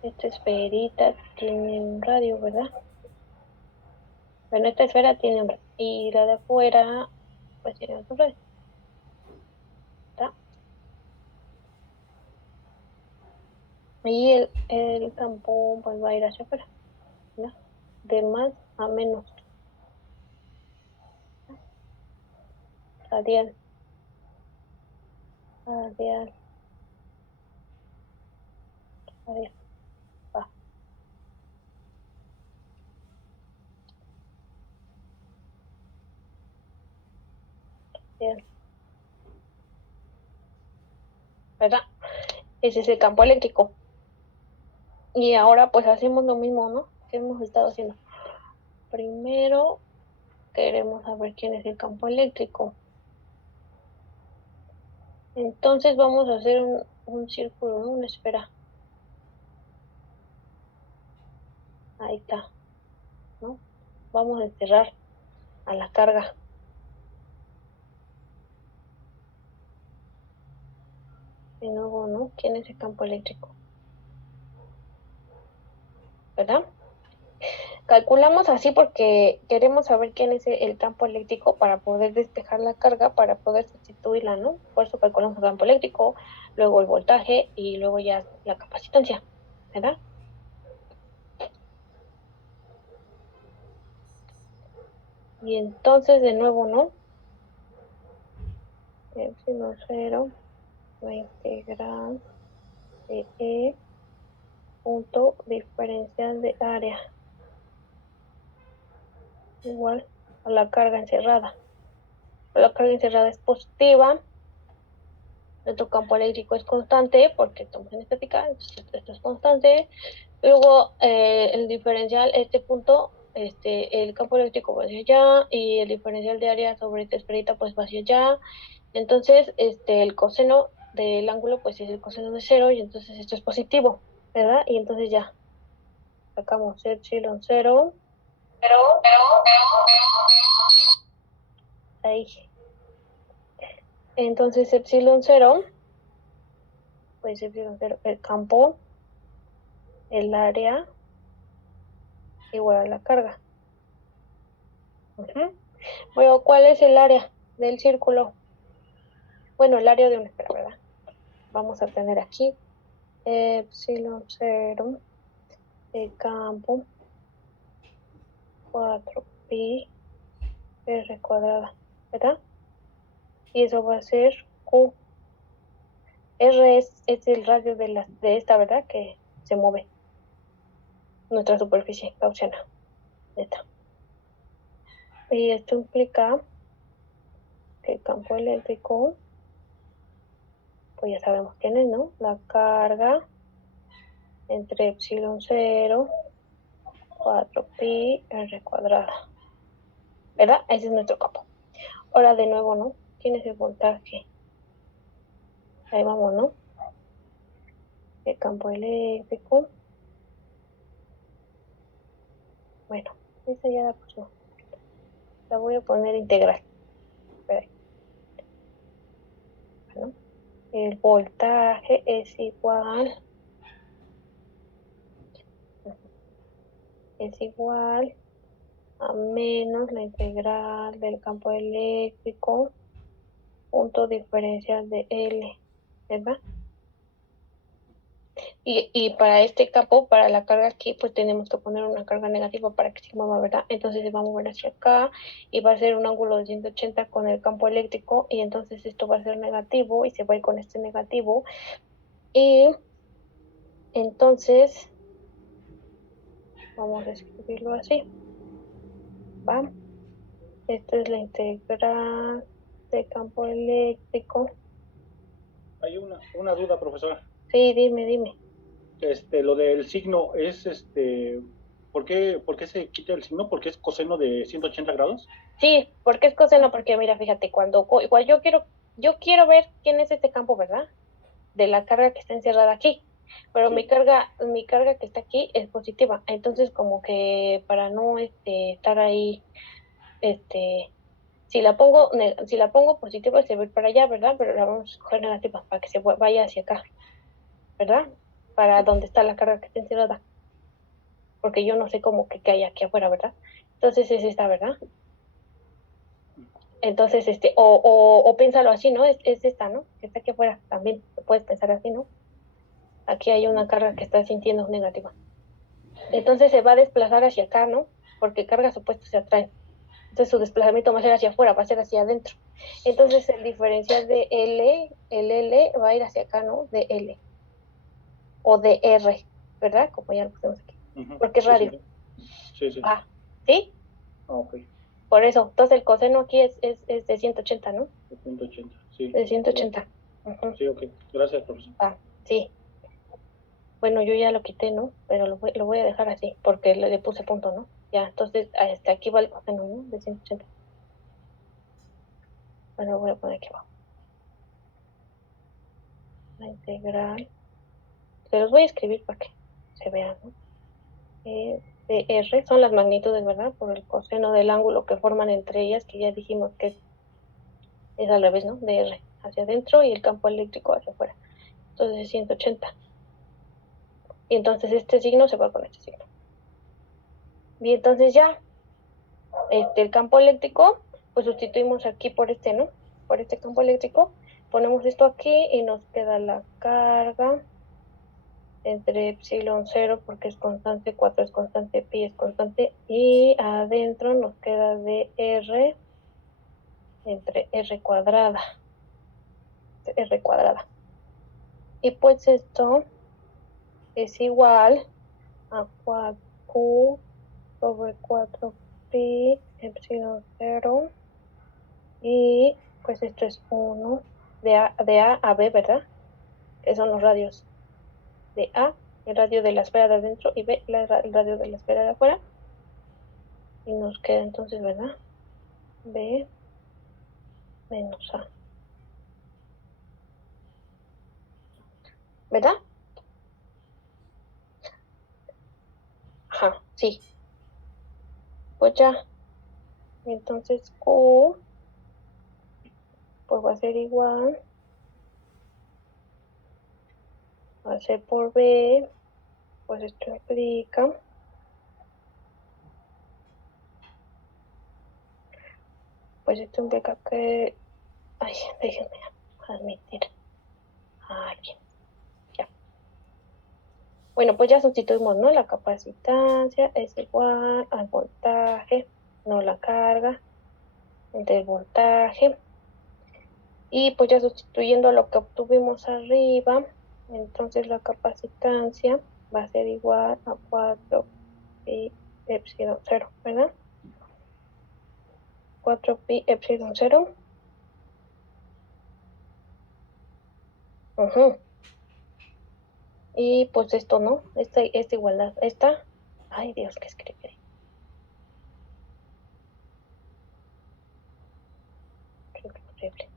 Esta esferita tiene un radio, ¿verdad? Bueno, esta esfera tiene un radio. Y la de afuera, pues tiene otro radio. ¿Está? Y el campo pues va a ir hacia afuera, ¿no? De más a menos. Radial. Radial. Radial. Va. Radial. ¿Verdad? Ese es el campo eléctrico. Y ahora pues hacemos lo mismo, ¿no? Que hemos estado haciendo. Primero queremos saber quién es el campo eléctrico. Entonces vamos a hacer un círculo, ¿no? Una esfera. Ahí está, ¿no? Vamos a encerrar a la carga. De nuevo, ¿no? ¿Quién es el campo eléctrico? ¿Verdad? Calculamos así porque queremos saber quién es el campo eléctrico para poder despejar la carga, para poder sustituirla, ¿no? Por eso calculamos el campo eléctrico, luego el voltaje y luego ya la capacitancia, ¿verdad? Y entonces de nuevo, ¿no? Epsilon 0 la integral de E punto diferencial de área igual a la carga encerrada. La carga encerrada es positiva, nuestro campo eléctrico es constante porque estamos en estática, entonces esto es constante. Luego el diferencial, este punto, el campo eléctrico va hacia allá y el diferencial de área sobre esta esferita pues va hacia allá. Entonces el coseno del ángulo pues es el coseno de 0 y entonces esto es positivo, ¿verdad? Y entonces ya sacamos epsilon 0. Ahí. Entonces epsilon 0, pues epsilon 0, el campo, el área, igual a la carga. Bueno, ¿cuál es el área del círculo? Bueno, el área de una esfera, ¿verdad? Vamos a tener aquí epsilon 0, el campo, 4pi r cuadrada, ¿verdad? Y eso va a ser Q. R es el radio de esta, ¿verdad? Que se mueve. Nuestra superficie gaussiana. Esta. Y esto implica que el campo eléctrico, pues ya sabemos quién es, ¿no? La carga entre epsilon 0, 4pi r cuadrada. ¿Verdad? Ese es nuestro campo. Ahora de nuevo, ¿no? ¿Quién es el voltaje? Ahí vamos, ¿no? El campo eléctrico. Bueno, esa ya la pusimos. La voy a poner integral. Espera ahí. Bueno, el voltaje es igual a menos la integral del campo eléctrico punto diferencial de L, ¿verdad? Y para este campo, para la carga aquí, pues tenemos que poner una carga negativa para que se mueva, ¿verdad? Entonces se va a mover hacia acá y va a ser un ángulo de 180 con el campo eléctrico y entonces esto va a ser negativo y se va a ir con este negativo. Y entonces, vamos a escribirlo así, ¿va? Esta es la integral de campo eléctrico. Hay una duda, profesora. Sí, dime. Lo del signo es, por qué se quita el signo? ¿Porque es coseno de 180 grados? Sí, porque es coseno, porque mira, fíjate, igual yo quiero ver quién es este campo, ¿verdad? De la carga que está encerrada aquí. Pero Sí. mi carga que está aquí es positiva. Entonces, como que para no estar ahí, si la pongo positiva, se va a ir para allá, ¿verdad? Pero la vamos a coger negativa para que se vaya hacia acá, ¿verdad? Para donde está la carga que está encerrada. Porque yo no sé cómo que hay aquí afuera, ¿verdad? Entonces es esta, ¿verdad? Entonces, o piénsalo así, ¿no? Es esta, ¿no? Que está aquí afuera. También puedes pensar así, ¿no? Aquí hay una carga que está sintiendo negativa. Entonces se va a desplazar hacia acá, ¿no? Porque cargas opuestas se atraen. Entonces su desplazamiento va a ser hacia afuera, va a ser hacia adentro. Entonces el diferencial de el L va a ir hacia acá, ¿no? De L. O de R, ¿verdad? Como ya lo pusimos aquí. Porque es radio. Sí. Ah, ¿sí? Ok. Por eso. Entonces el coseno aquí es de 180, ¿no? De 180, sí. De 180. Uh-huh. Sí, ok. Gracias, profesor. Ah, sí. Bueno, yo ya lo quité, ¿no? Pero lo voy a dejar así, porque le puse punto, ¿no? Ya, entonces, hasta aquí va el coseno, ¿no? De 180. Bueno, lo voy a poner aquí abajo. La integral. Se los voy a escribir para que se vean, ¿no? De R son las magnitudes, ¿verdad? Por el coseno del ángulo que forman entre ellas, que ya dijimos que es al revés, ¿no? De R hacia adentro y el campo eléctrico hacia afuera. Entonces es 180. Y entonces este signo se va con este signo. Y entonces ya, el campo eléctrico, pues sustituimos aquí por este, ¿no? Por este campo eléctrico. Ponemos esto aquí y nos queda la carga entre epsilon 0 porque es constante, 4 es constante, pi es constante. Y adentro nos queda de R entre R cuadrada. R cuadrada. Y pues esto es igual a 4Q sobre 4pi epsilon 0. Y pues esto es 1 de A a B, ¿verdad? Que son los radios de A, el radio de la esfera de adentro, y B, el radio de la esfera de afuera. Y nos queda entonces, ¿verdad? B menos A. ¿Verdad? Ajá, sí. Pues ya. Entonces Q pues va a ser igual a C por B. Pues esto implica que... Ay, déjenme admitir a alguien. Ya. Bueno, pues ya sustituimos, ¿no? La capacitancia es igual al voltaje, no la carga, entre el voltaje. Y pues ya sustituyendo lo que obtuvimos arriba, entonces la capacitancia va a ser igual a 4 pi epsilon 0, ¿verdad? 4 pi epsilon 0. Y pues esto, ¿no? Esta igualdad, esta. Ay, Dios, ¿qué escribí ahí? Qué horrible.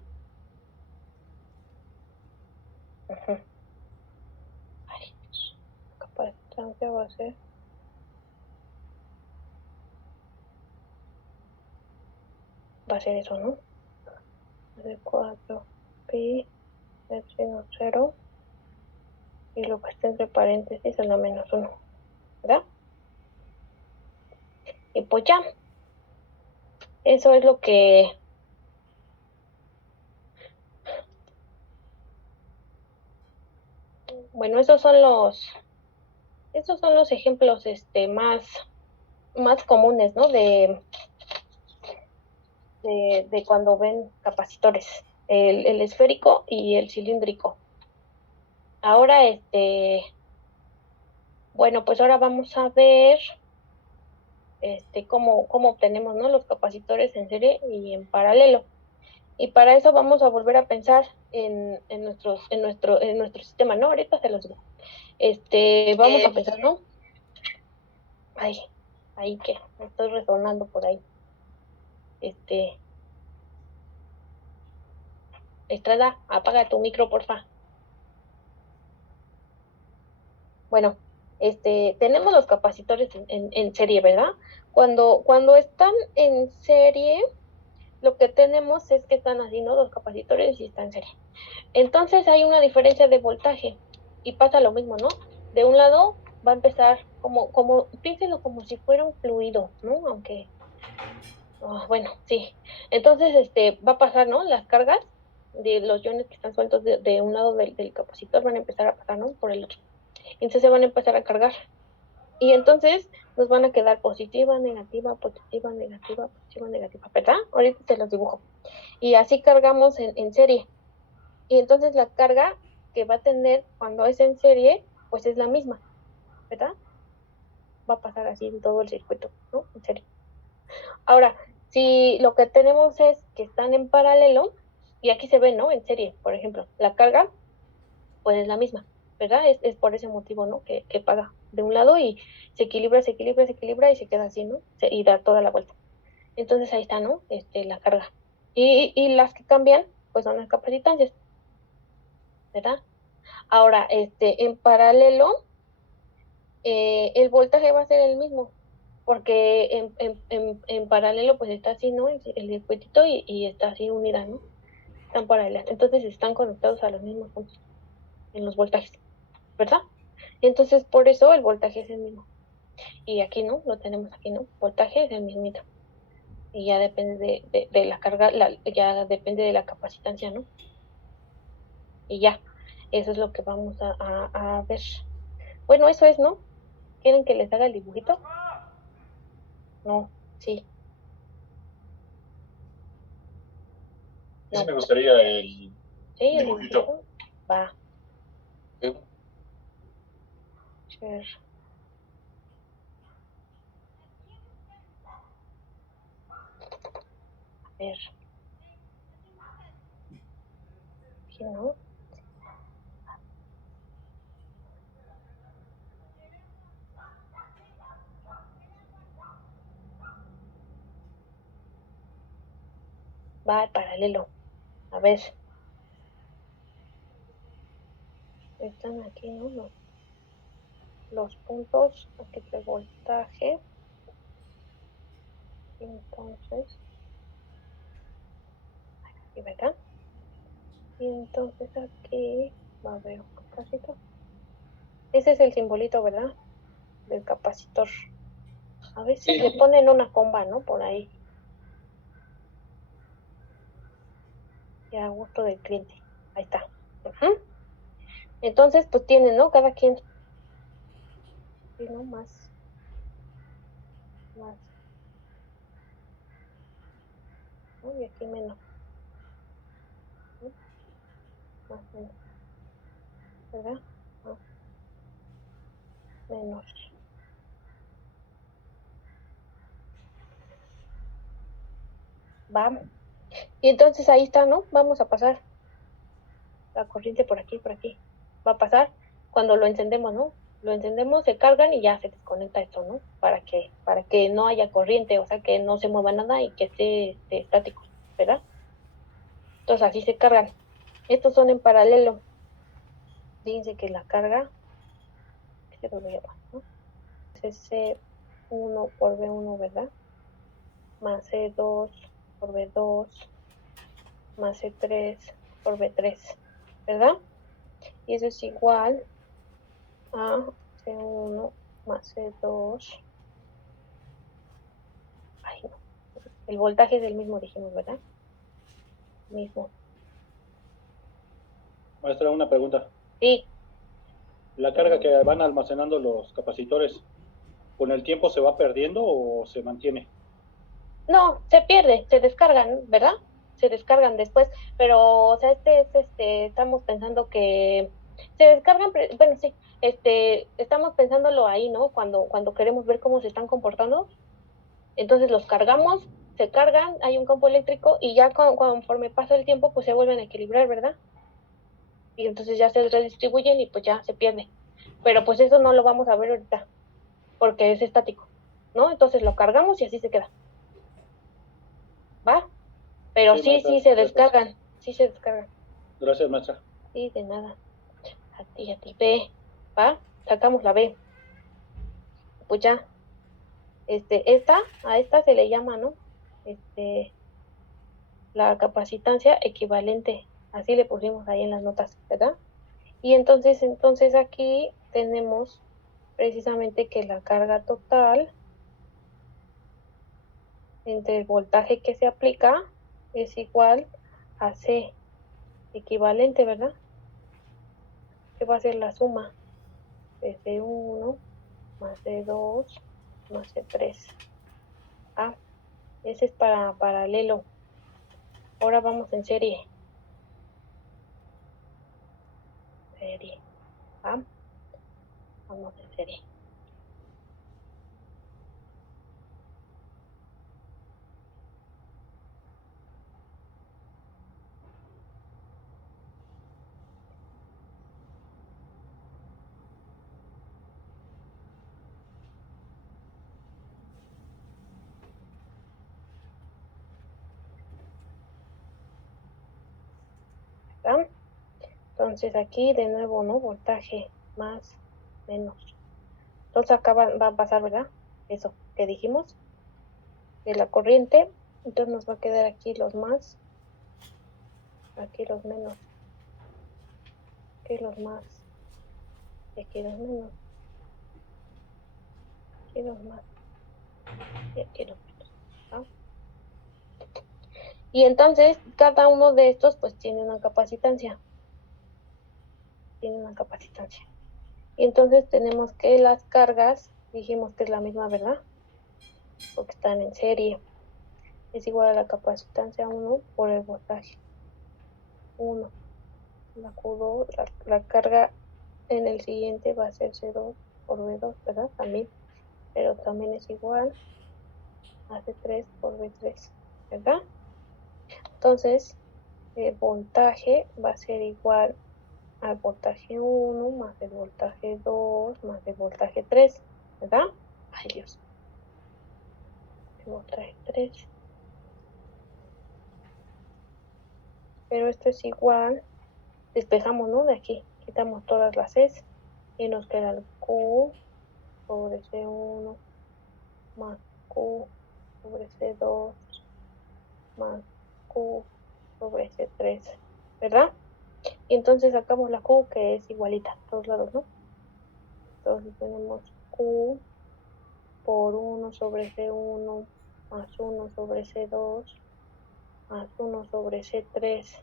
Ay, Dios. La capacitancia va a ser... Va a ser eso, ¿no? Va a ser 4 pi epsilon 0. Y lo que está entre paréntesis es la menos 1, ¿verdad? Y pues ya, eso es lo que Bueno, esos son los ejemplos más comunes, ¿no? De cuando ven capacitores, el esférico y el cilíndrico. Ahora, bueno, pues ahora vamos a ver cómo obtenemos, ¿no? Los capacitores en serie y en paralelo. Y para eso vamos a volver a pensar en nuestro sistema, ¿no? Ahorita se los digo. Vamos a pensar, ¿no? Ahí que me estoy resonando por ahí. Estrada, apaga tu micro, porfa. Bueno, tenemos los capacitores en serie, ¿verdad? Cuando están en serie, lo que tenemos es que están así, ¿no? Los capacitores y están en serie. Entonces hay una diferencia de voltaje y pasa lo mismo, ¿no? De un lado va a empezar piénsenlo como si fuera un fluido, ¿no? Aunque, bueno, sí. Entonces, va a pasar, ¿no? Las cargas de los iones que están sueltos de un lado del capacitor van a empezar a pasar, ¿no? Por el otro. Entonces se van a empezar a cargar. Y entonces nos van a quedar positiva, negativa, positiva, negativa, positiva, negativa, ¿verdad? Ahorita se los dibujo. Y así cargamos en serie. Y entonces la carga que va a tener cuando es en serie, pues es la misma, ¿verdad? Va a pasar así en todo el circuito, ¿no? En serie. Ahora, si lo que tenemos es que están en paralelo, y aquí se ve, ¿no? En serie, por ejemplo, la carga, pues es la misma, ¿verdad? Es por ese motivo, ¿no? Que paga de un lado y se equilibra y se queda así, ¿no? Y da toda la vuelta. Entonces ahí está, ¿no? La carga. Y las que cambian, pues son las capacitancias, ¿verdad? Ahora, en paralelo, el voltaje va a ser el mismo, porque en paralelo, pues está así, ¿no? El circuitito y está así unida, ¿no? Están paralelas. Entonces están conectados a los mismos puntos en los voltajes, ¿verdad? Entonces, por eso el voltaje es el mismo. Y aquí, ¿no? Lo tenemos aquí, ¿no? Voltaje es el mismito. Y ya depende de la carga, ya depende de la capacitancia, ¿no? Y ya, eso es lo que vamos a ver. Bueno, eso es, ¿no? ¿Quieren que les haga el dibujito? No, sí. Sí, me gustaría el Sí, el dibujito. dibujito. Va. ¿Eh? Ver. A ver. Aquí, ¿no? Va al paralelo. A ver. Están aquí, ¿no? Los puntos. Aquí el voltaje. Entonces. Aquí, ¿verdad? Y entonces aquí va a haber un capacitor. Ese es el simbolito, ¿verdad? Del capacitor. A veces le ponen una comba, ¿no? Por ahí. Ya a gusto del cliente. Ahí está. Uh-huh. Entonces, pues tienen, ¿no? Cada quien. Sí, ¿no? Más. ¿No? Y aquí menos. ¿No? Más menos. ¿Verdad? Más menos. Va. Y entonces ahí está, ¿no? Vamos a pasar la corriente por aquí, por aquí. Va a pasar cuando lo encendemos, ¿no? Lo encendemos, se cargan y ya se desconecta esto, ¿no? Para que no haya corriente, o sea, que no se mueva nada y que esté estático, ¿verdad? Entonces así se cargan. Estos son en paralelo. Fíjense que la carga, ¿qué se lo voy a llamar, no? Es C1 por B1, ¿verdad? Más C2 por B2, más C3 por B3, ¿verdad? Y eso es igual a C1 más C2. Ay, no. El voltaje es el mismo, dijimos, ¿verdad? Mismo. Maestra, una pregunta. Sí. la carga que van almacenando los capacitores, ¿con el tiempo se va perdiendo o se mantiene? No, se pierde, se descargan, ¿verdad? Se descargan después, pero, o sea, estamos pensando que se descargan, bueno, sí, estamos pensándolo ahí, ¿no? Cuando queremos ver cómo se están comportando, entonces los cargamos, se cargan, hay un campo eléctrico y ya conforme pasa el tiempo, pues se vuelven a equilibrar, ¿verdad? Y entonces ya se redistribuyen y pues ya se pierde. Pero pues eso no lo vamos a ver ahorita, porque es estático, ¿no? Entonces lo cargamos y así se queda. ¿Va? Pero sí, maestra, se descargan, sí se descargan. Gracias, maestra. Sí, de nada. A ti, B. ¿Va? Sacamos la B. Pues ya. A esta se le llama, ¿no? La capacitancia equivalente. Así le pusimos ahí en las notas, ¿verdad? Y entonces aquí tenemos precisamente que la carga total entre el voltaje que se aplica es igual a C, equivalente, ¿verdad? Que va a ser la suma de C1 más C2 más C3. Ah, ese es para paralelo. Ahora vamos en serie. ¿Va? Vamos en serie. ¿Va? Entonces aquí de nuevo, ¿no? Voltaje más, menos. Entonces acá va a pasar, ¿verdad? Eso que dijimos de la corriente. Entonces nos va a quedar aquí los más, aquí los menos, aquí los más, y aquí los menos, aquí los más, y aquí los menos. ¿Va? Y entonces cada uno de estos pues tiene una capacitancia. Y entonces tenemos que las cargas, dijimos que es la misma, ¿verdad? Porque están en serie. Es igual a la capacitancia 1 por el voltaje 1. La Q2, la carga en el siguiente va a ser C2 por B2, ¿verdad? También. Pero también es igual a C3 por B3, ¿verdad? Entonces, el voltaje va a ser igual al voltaje 1 más el voltaje 2 más el voltaje 3, ¿verdad? Ay, Dios. El voltaje 3. Pero esto es igual, despejamos, ¿no? De aquí, quitamos todas las Cs y nos queda el Q sobre C1 más Q sobre C2 más Q sobre C3, ¿verdad? Y entonces sacamos la Q que es igualita a todos lados, ¿no? Entonces tenemos Q por 1 sobre C1 más 1 sobre C2 más 1 sobre C3.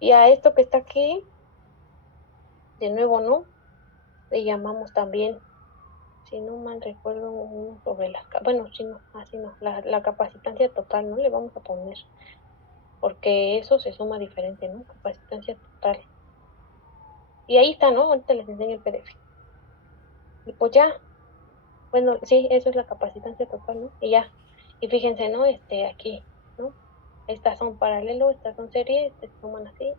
Y a esto que está aquí, de nuevo, ¿no? Le llamamos también, si no mal recuerdo, 1 sobre la... Bueno, si no, así no, la capacitancia total, ¿no? Le vamos a poner, porque eso se suma diferente, ¿no? Capacitancia total. Y ahí está, ¿no? Ahorita les enseño el PDF. Y pues ya, bueno, sí, eso es la capacitancia total, ¿no? Y ya, y fíjense, ¿no? Aquí, ¿no? Estas son paralelo, estas son serie, estas se suman así,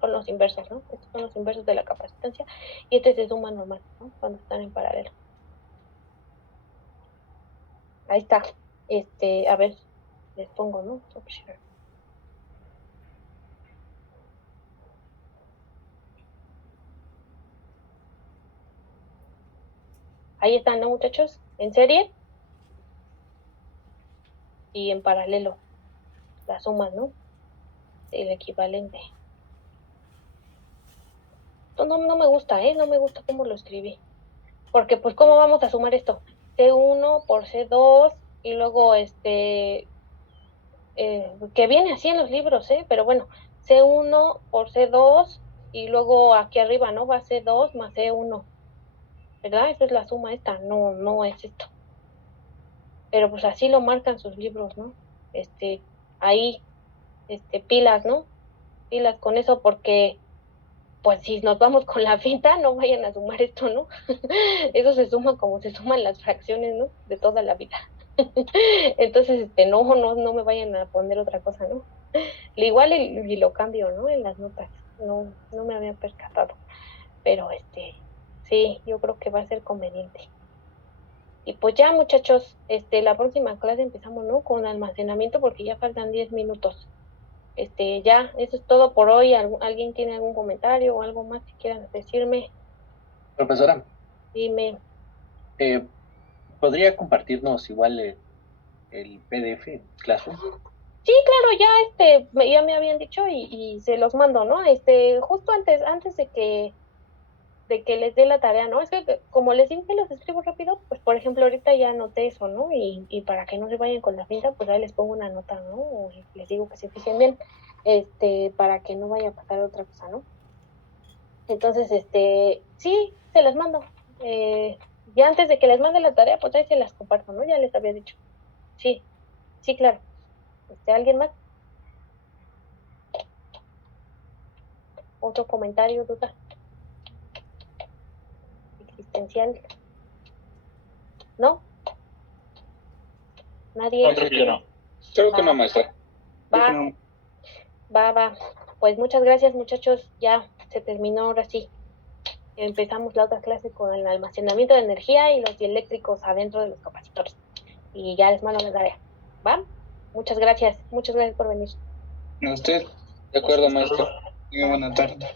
son los inversos, ¿no? Estos son los inversos de la capacitancia y se suma normal, ¿no? Cuando están en paralelo. Ahí está. A ver, les pongo, ¿no? Ahí están, ¿no, muchachos? En serie y en paralelo. La suma, ¿no? El equivalente. Esto no me gusta, ¿eh? No me gusta cómo lo escribí. Porque, pues, ¿cómo vamos a sumar esto? C1 por C2 y luego, que viene así en los libros, ¿eh? Pero bueno, C1 por C2 y luego aquí arriba, ¿no? Va a ser 2 más E1, ¿verdad? Esa es la suma esta, no es esto. Pero pues así lo marcan sus libros, ¿no? Ahí, pilas, ¿no? Pilas con eso porque, pues si nos vamos con la finta, no vayan a sumar esto, ¿no? Eso se suma como se suman las fracciones, ¿no? De toda la vida. Entonces, no me vayan a poner otra cosa, ¿no? Igual y lo cambio, ¿no? En las notas. No me había percatado. Pero sí, yo creo que va a ser conveniente. Y pues ya, muchachos, la próxima clase empezamos, ¿no? Con almacenamiento porque ya faltan 10 minutos. Ya, eso es todo por hoy. ¿Alguien tiene algún comentario o algo más que quieran decirme? Profesora, Dime. ¿podría compartirnos igual el PDF Classroom? Sí, claro, ya me habían dicho y se los mando, ¿no? Justo antes de que les dé la tarea, ¿no? Es que como les digo que los escribo rápido, pues por ejemplo ahorita ya anoté eso, ¿no? Y para que no se vayan con la finta, pues ahí les pongo una nota, ¿no? O les digo que se fijen bien, para que no vaya a pasar otra cosa, ¿no? Entonces, sí, se las mando. Ya antes de que les mande la tarea, pues ahí se las comparto, ¿no? Ya les había dicho. Sí, claro. ¿Alguien más? ¿Otro comentario, duda? ¿Existencial? ¿No? ¿Nadie? No, creo que ya no. Creo que no, maestra. Va. Pues muchas gracias, muchachos. Ya se terminó ahora sí. Empezamos la otra clase con el almacenamiento de energía y los dieléctricos adentro de los capacitores. Y ya les mando la tarea. ¿Va? Muchas gracias por venir. ¿A usted? De acuerdo, maestra. Muy buena tarde.